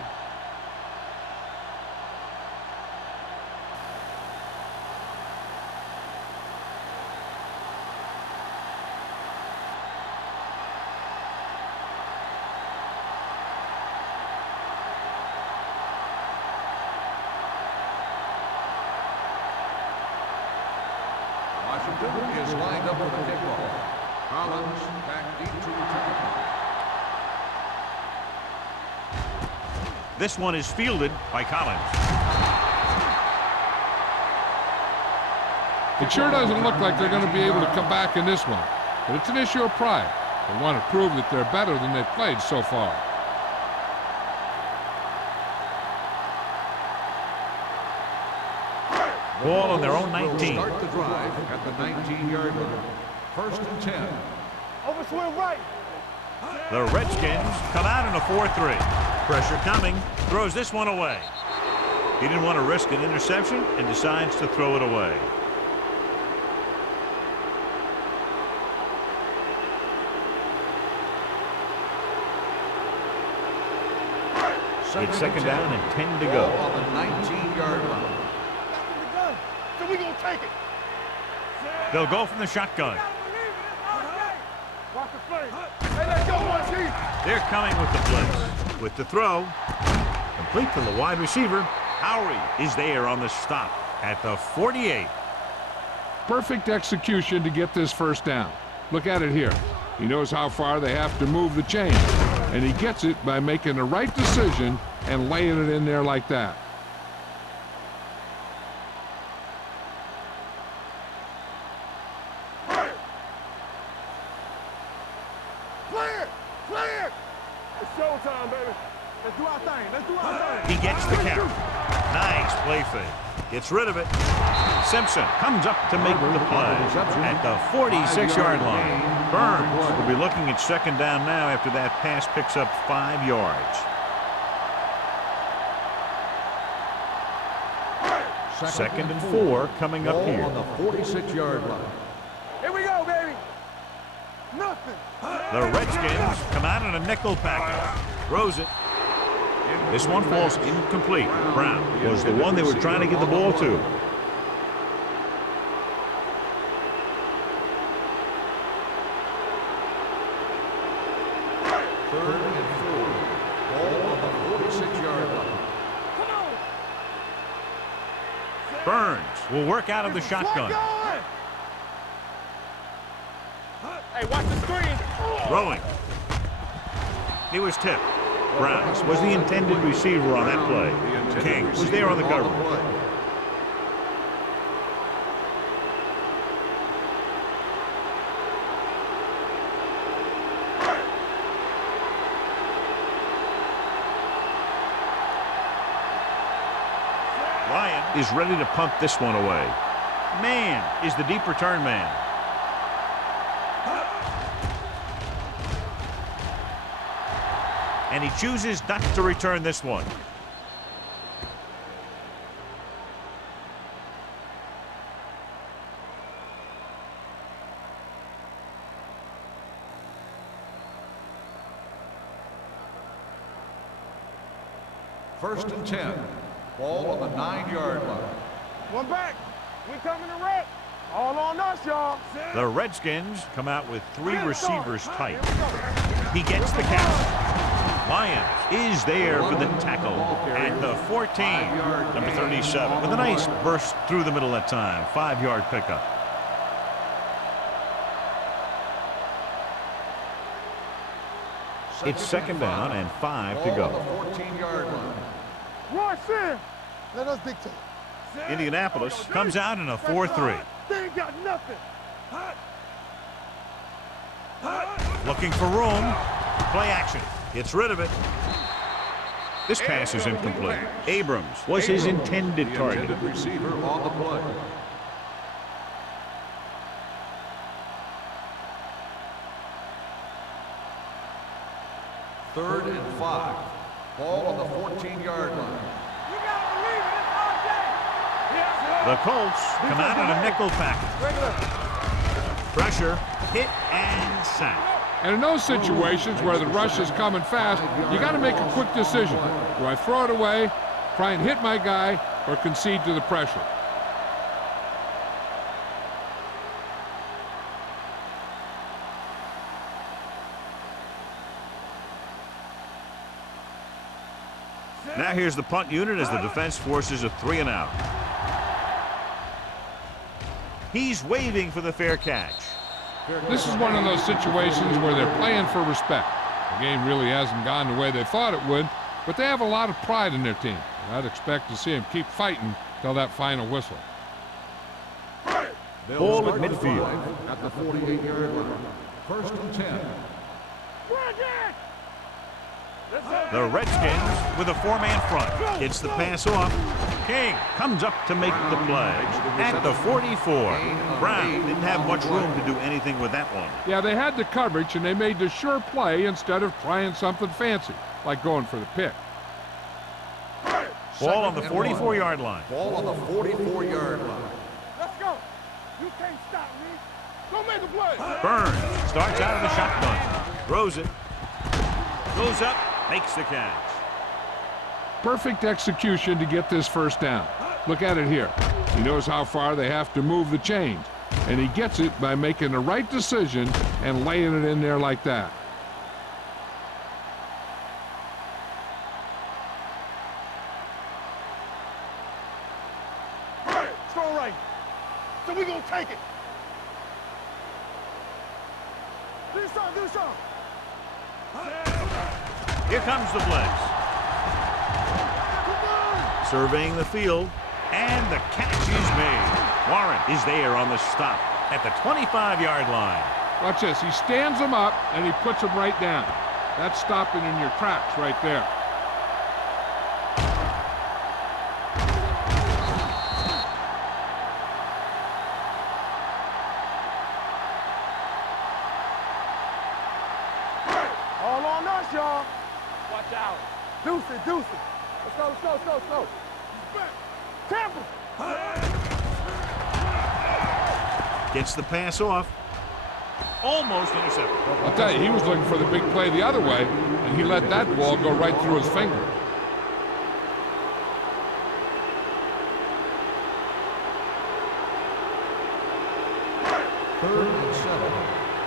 Washington is lined up with the kickoff. Collins back deep to return. This one is fielded by Collins. It sure doesn't look like they're going to be able to come back in this one, but it's an issue of pride. They want to prove that they're better than they've played so far. Ball on their own 19. Start the drive at the 19-yard line. 1st and 10. Over swing right. The Redskins come out in a 4-3. Pressure coming. Throws this one away. He didn't want to risk an interception and decides to throw it away. It's second down and 10 to go. On the 19-yard line. So we gonna take it. They'll go from the shotgun. Watch the play. Hey, let's go, 1G. They're coming with the blitz. With the throw, complete to the wide receiver. Howery is there on the stop at the 48. Perfect execution to get this first down. Look at it here. He knows how far they have to move the chain, and he gets it by making the right decision and laying it in there like that. Clear. It's showtime, baby. Let's do our thing. He gets the carry. Nice play fake. Gets rid of it. Simpson comes up to make the play at the 46-yard line. Burns will be looking at second down now after that pass picks up 5 yards. Second and 4 coming up here. On the 46-yard line. Here we go, baby. Nothing. The Redskins come out in a nickel package. Throws it. This one falls incomplete. Brown was the one they were trying to get the ball to. Third and 4. Ball on the 46-yard line. Burns will work out of the shotgun. Hey, watch the screen. Throwing. He was tipped. Brown was the intended receiver on that play. King was there on the coverage. Ryan is ready to punt this one away. Man is the deep return man. And he chooses not to return this one. First and 10. Ball on the 9-yard line. One back. We coming to wreck. All on us, y'all. The Redskins come out with 3 receivers tight. He gets the catch. Lyons is there for the tackle at the 14. Number 37 with a nice burst through the middle that time. 5-yard pickup. It's second down and 5 to go. On the 14-yard line. Rush in. Let us dictate. Indianapolis comes out in a 4-3. They ain't got nothing. Looking for room. Play action. Gets rid of it. This pass is incomplete. Abrams was his intended target. Receiver on the play. Third and 5. Ball on the 14-yard line. You gotta believe it. It's our day. The Colts come out in a nickel package. Pressure, hit, and sack. And in those situations where the rush is coming fast, you got to make a quick decision. Do I throw it away, try and hit my guy, or concede to the pressure? Now here's the punt unit as the defense forces a 3-and-out. He's waving for the fair catch. This is one of those situations where they're playing for respect. The game really hasn't gone the way they thought it would, but they have a lot of pride in their team. I'd expect to see them keep fighting till that final whistle. Ball at midfield. At the 48-yard line. First and 10. The Redskins with a four-man front. Gets the pass off. King comes up to make the play. At the 44. Brown didn't have much room to do anything with that one. Yeah, they had the coverage, and they made the sure play instead of trying something fancy, like going for the pick. Ball on the 44-yard line. Ball on the 44-yard line. Let's go. You can't stop me. Go make a play. Burns starts out of the shotgun. Throws it. Goes up. Makes the catch. Perfect execution to get this first down. Look at it here. He knows how far they have to move the chains, and he gets it by making the right decision and laying it in there like that. It's all right. So we gonna take it. Do something. Here comes the blitz. Surveying the field, and the catch is made. Warren is there on the stop at the 25-yard line. Watch this. He stands him up, and he puts him right down. That's stopping in your tracks right there. All on us, y'all. Watch out. Deuce it. Let's go. Tampa. Gets the pass off. Almost intercepted. I'll tell you, he was looking for the big play the other way, and he let that ball go right through his finger. Third and 7.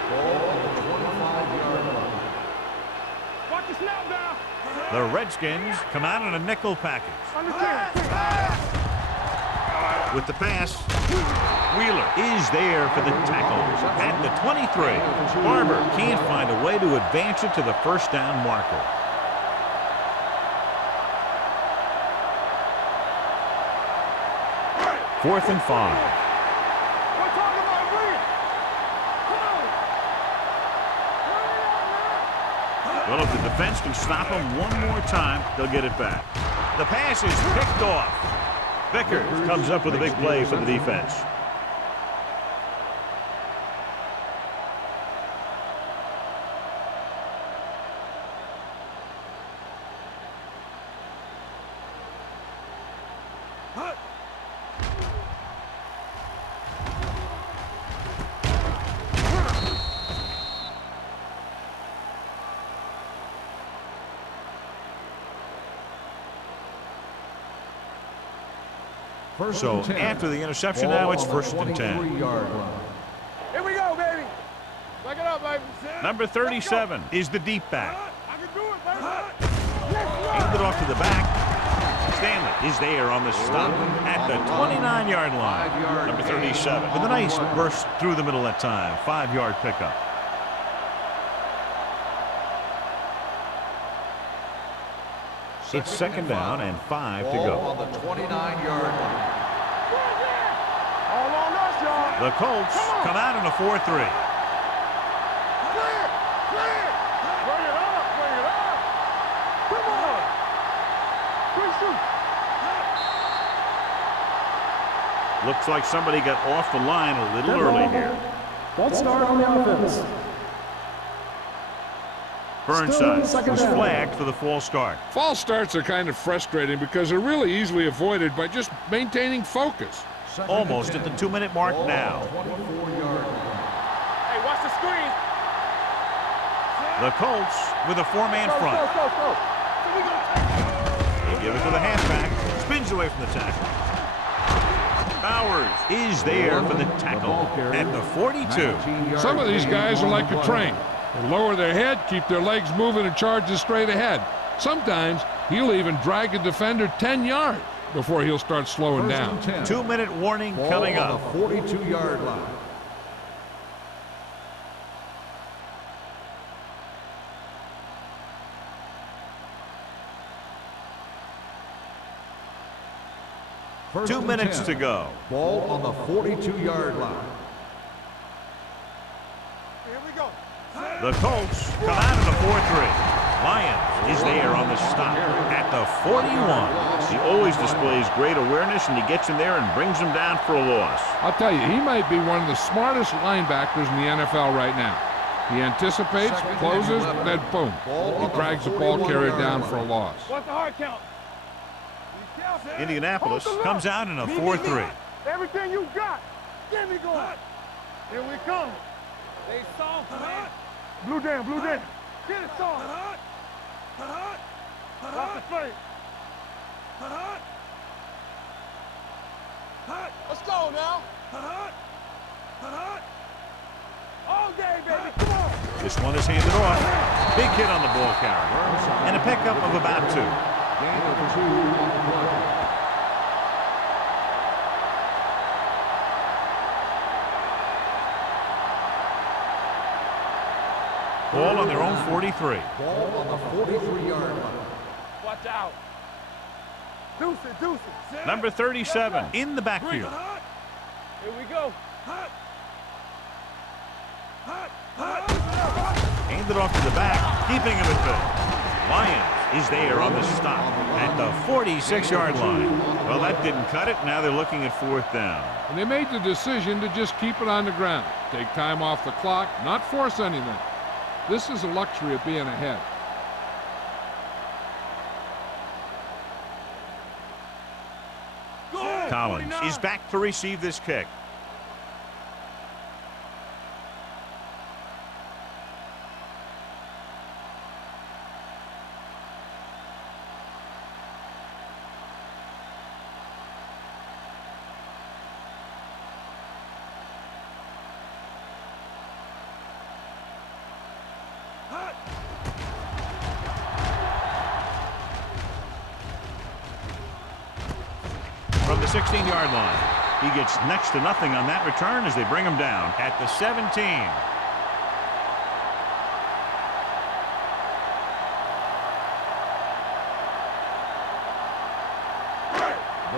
Ball on the 25-yard line. Watch the snap down. The Redskins come out in a nickel package. With the pass, Wheeler is there for the tackle at the 23. Barber can't find a way to advance it to the first down marker. Fourth and 5. Well, if the defense can stop him one more time, they'll get it back. The pass is picked off. Vickers comes up with a big play for the defense. So after the interception, now it's first and 10. Here we go, baby. Back it up, baby. Number 37 is the deep back. I can do it, baby. Handed off to the back. Stanley is there on the stop at the 29-yard line. Number 37 with a nice burst through the middle that time. 5-yard pickup. It's second down and 5 to go. On the 29-yard line. All on us, y'all. The Colts come out in a 4-3. Clear. Bring it up. Come on. Quick shoot. Looks like somebody got off the line a little early here. False start on the offense. Burnside was flagged for the false start. False starts are kind of frustrating because they're really easily avoided by just maintaining focus. Almost at the 2-minute mark now. Hey, watch the screen. The Colts with a 4-man front. Go. They give it to the halfback. Spins away from the tackle. Bowers is there for the tackle at the 42. Some of these guys are like a train. They lower their head, keep their legs moving, and charge it straight ahead. Sometimes he'll even drag a defender 10 yards before he'll start slowing down. 2-minute warning coming up. On the 42-yard line. First 2 and minutes 10. to go. Ball on the 42-yard line. Here we go. The Colts come out in a 4-3. Lions is there on the stop at the 41. He always displays great awareness, and he gets in there and brings him down for a loss. I'll tell you, he might be one of the smartest linebackers in the NFL right now. He anticipates, closes, then boom. He drags the ball carrier down for a loss. What's the hard count? Indianapolis comes out in a 4-3. Everything you got. Get me going. Here we come. They soft, man. Blue down, blue down. Get it soft. Watch the face. Let's go now. All day, baby. Come on. This one is handed off. Big hit on the ball carrier. And a pickup of about 2. Gain of 2 on the play. Ball on their own 43. Ball on the 43-yard line. Watch out. Deuce it. Number 37 in the backfield. Here we go. Handed off to the back, keeping him at bay. Lyons is there on the stop at the 46-yard line. Well, that didn't cut it. Now they're looking at 4th down. And they made the decision to just keep it on the ground. Take time off the clock, not force anything. This is a luxury of being ahead. Collins is back to receive this kick. From the 16-yard line. He gets next to nothing on that return as they bring him down at the 17.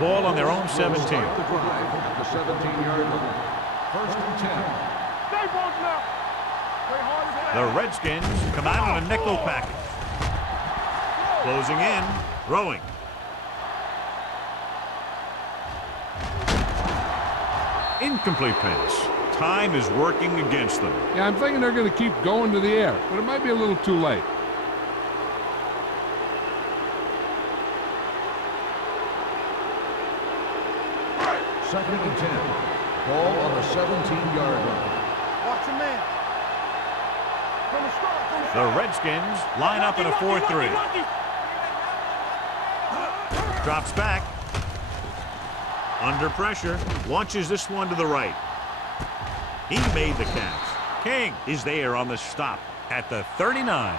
Ball on their own 17. The drive at the 17-yard line. 1st and 10. Stay both now. Play hard as The Redskins come out in a nickel package. Closing in, throwing. Incomplete pass. Time is working against them. Yeah, I'm thinking they're going to keep going to the air, but it might be a little too late. Second and 10. Ball on the 17-yard line. Watch your man. From the start. The Redskins line up in a 4-3. Drops back. Under pressure. Launches this one to the right. He made the catch. King is there on the stop at the 39.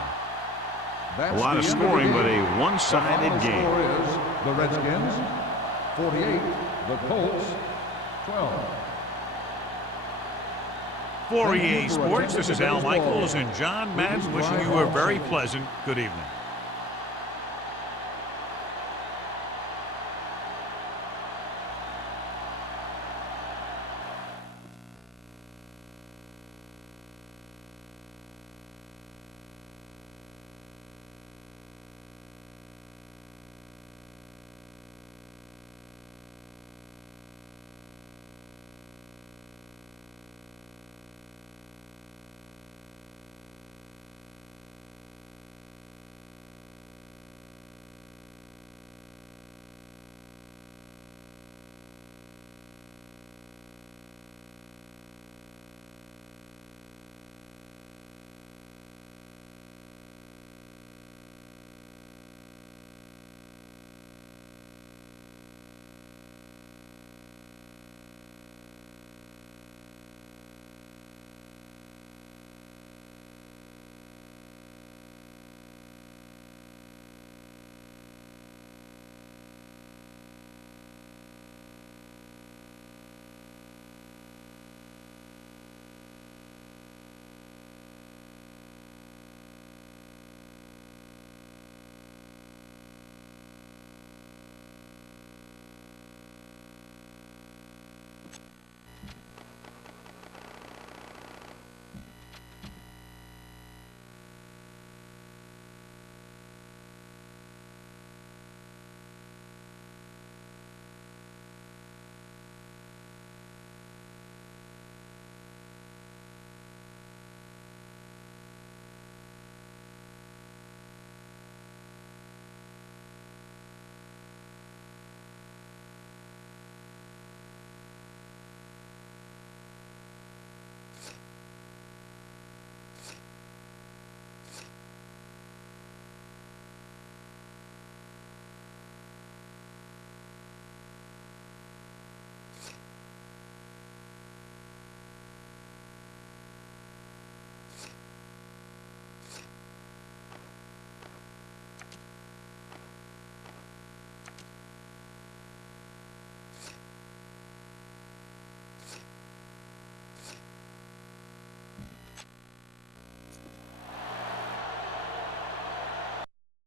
That's A lot of the end scoring, the but game. a one-sided The final game. score is the Redskins 48, the Colts 12. For EA Sports, this is Al Michaels and John Madden wishing you a very pleasant good evening.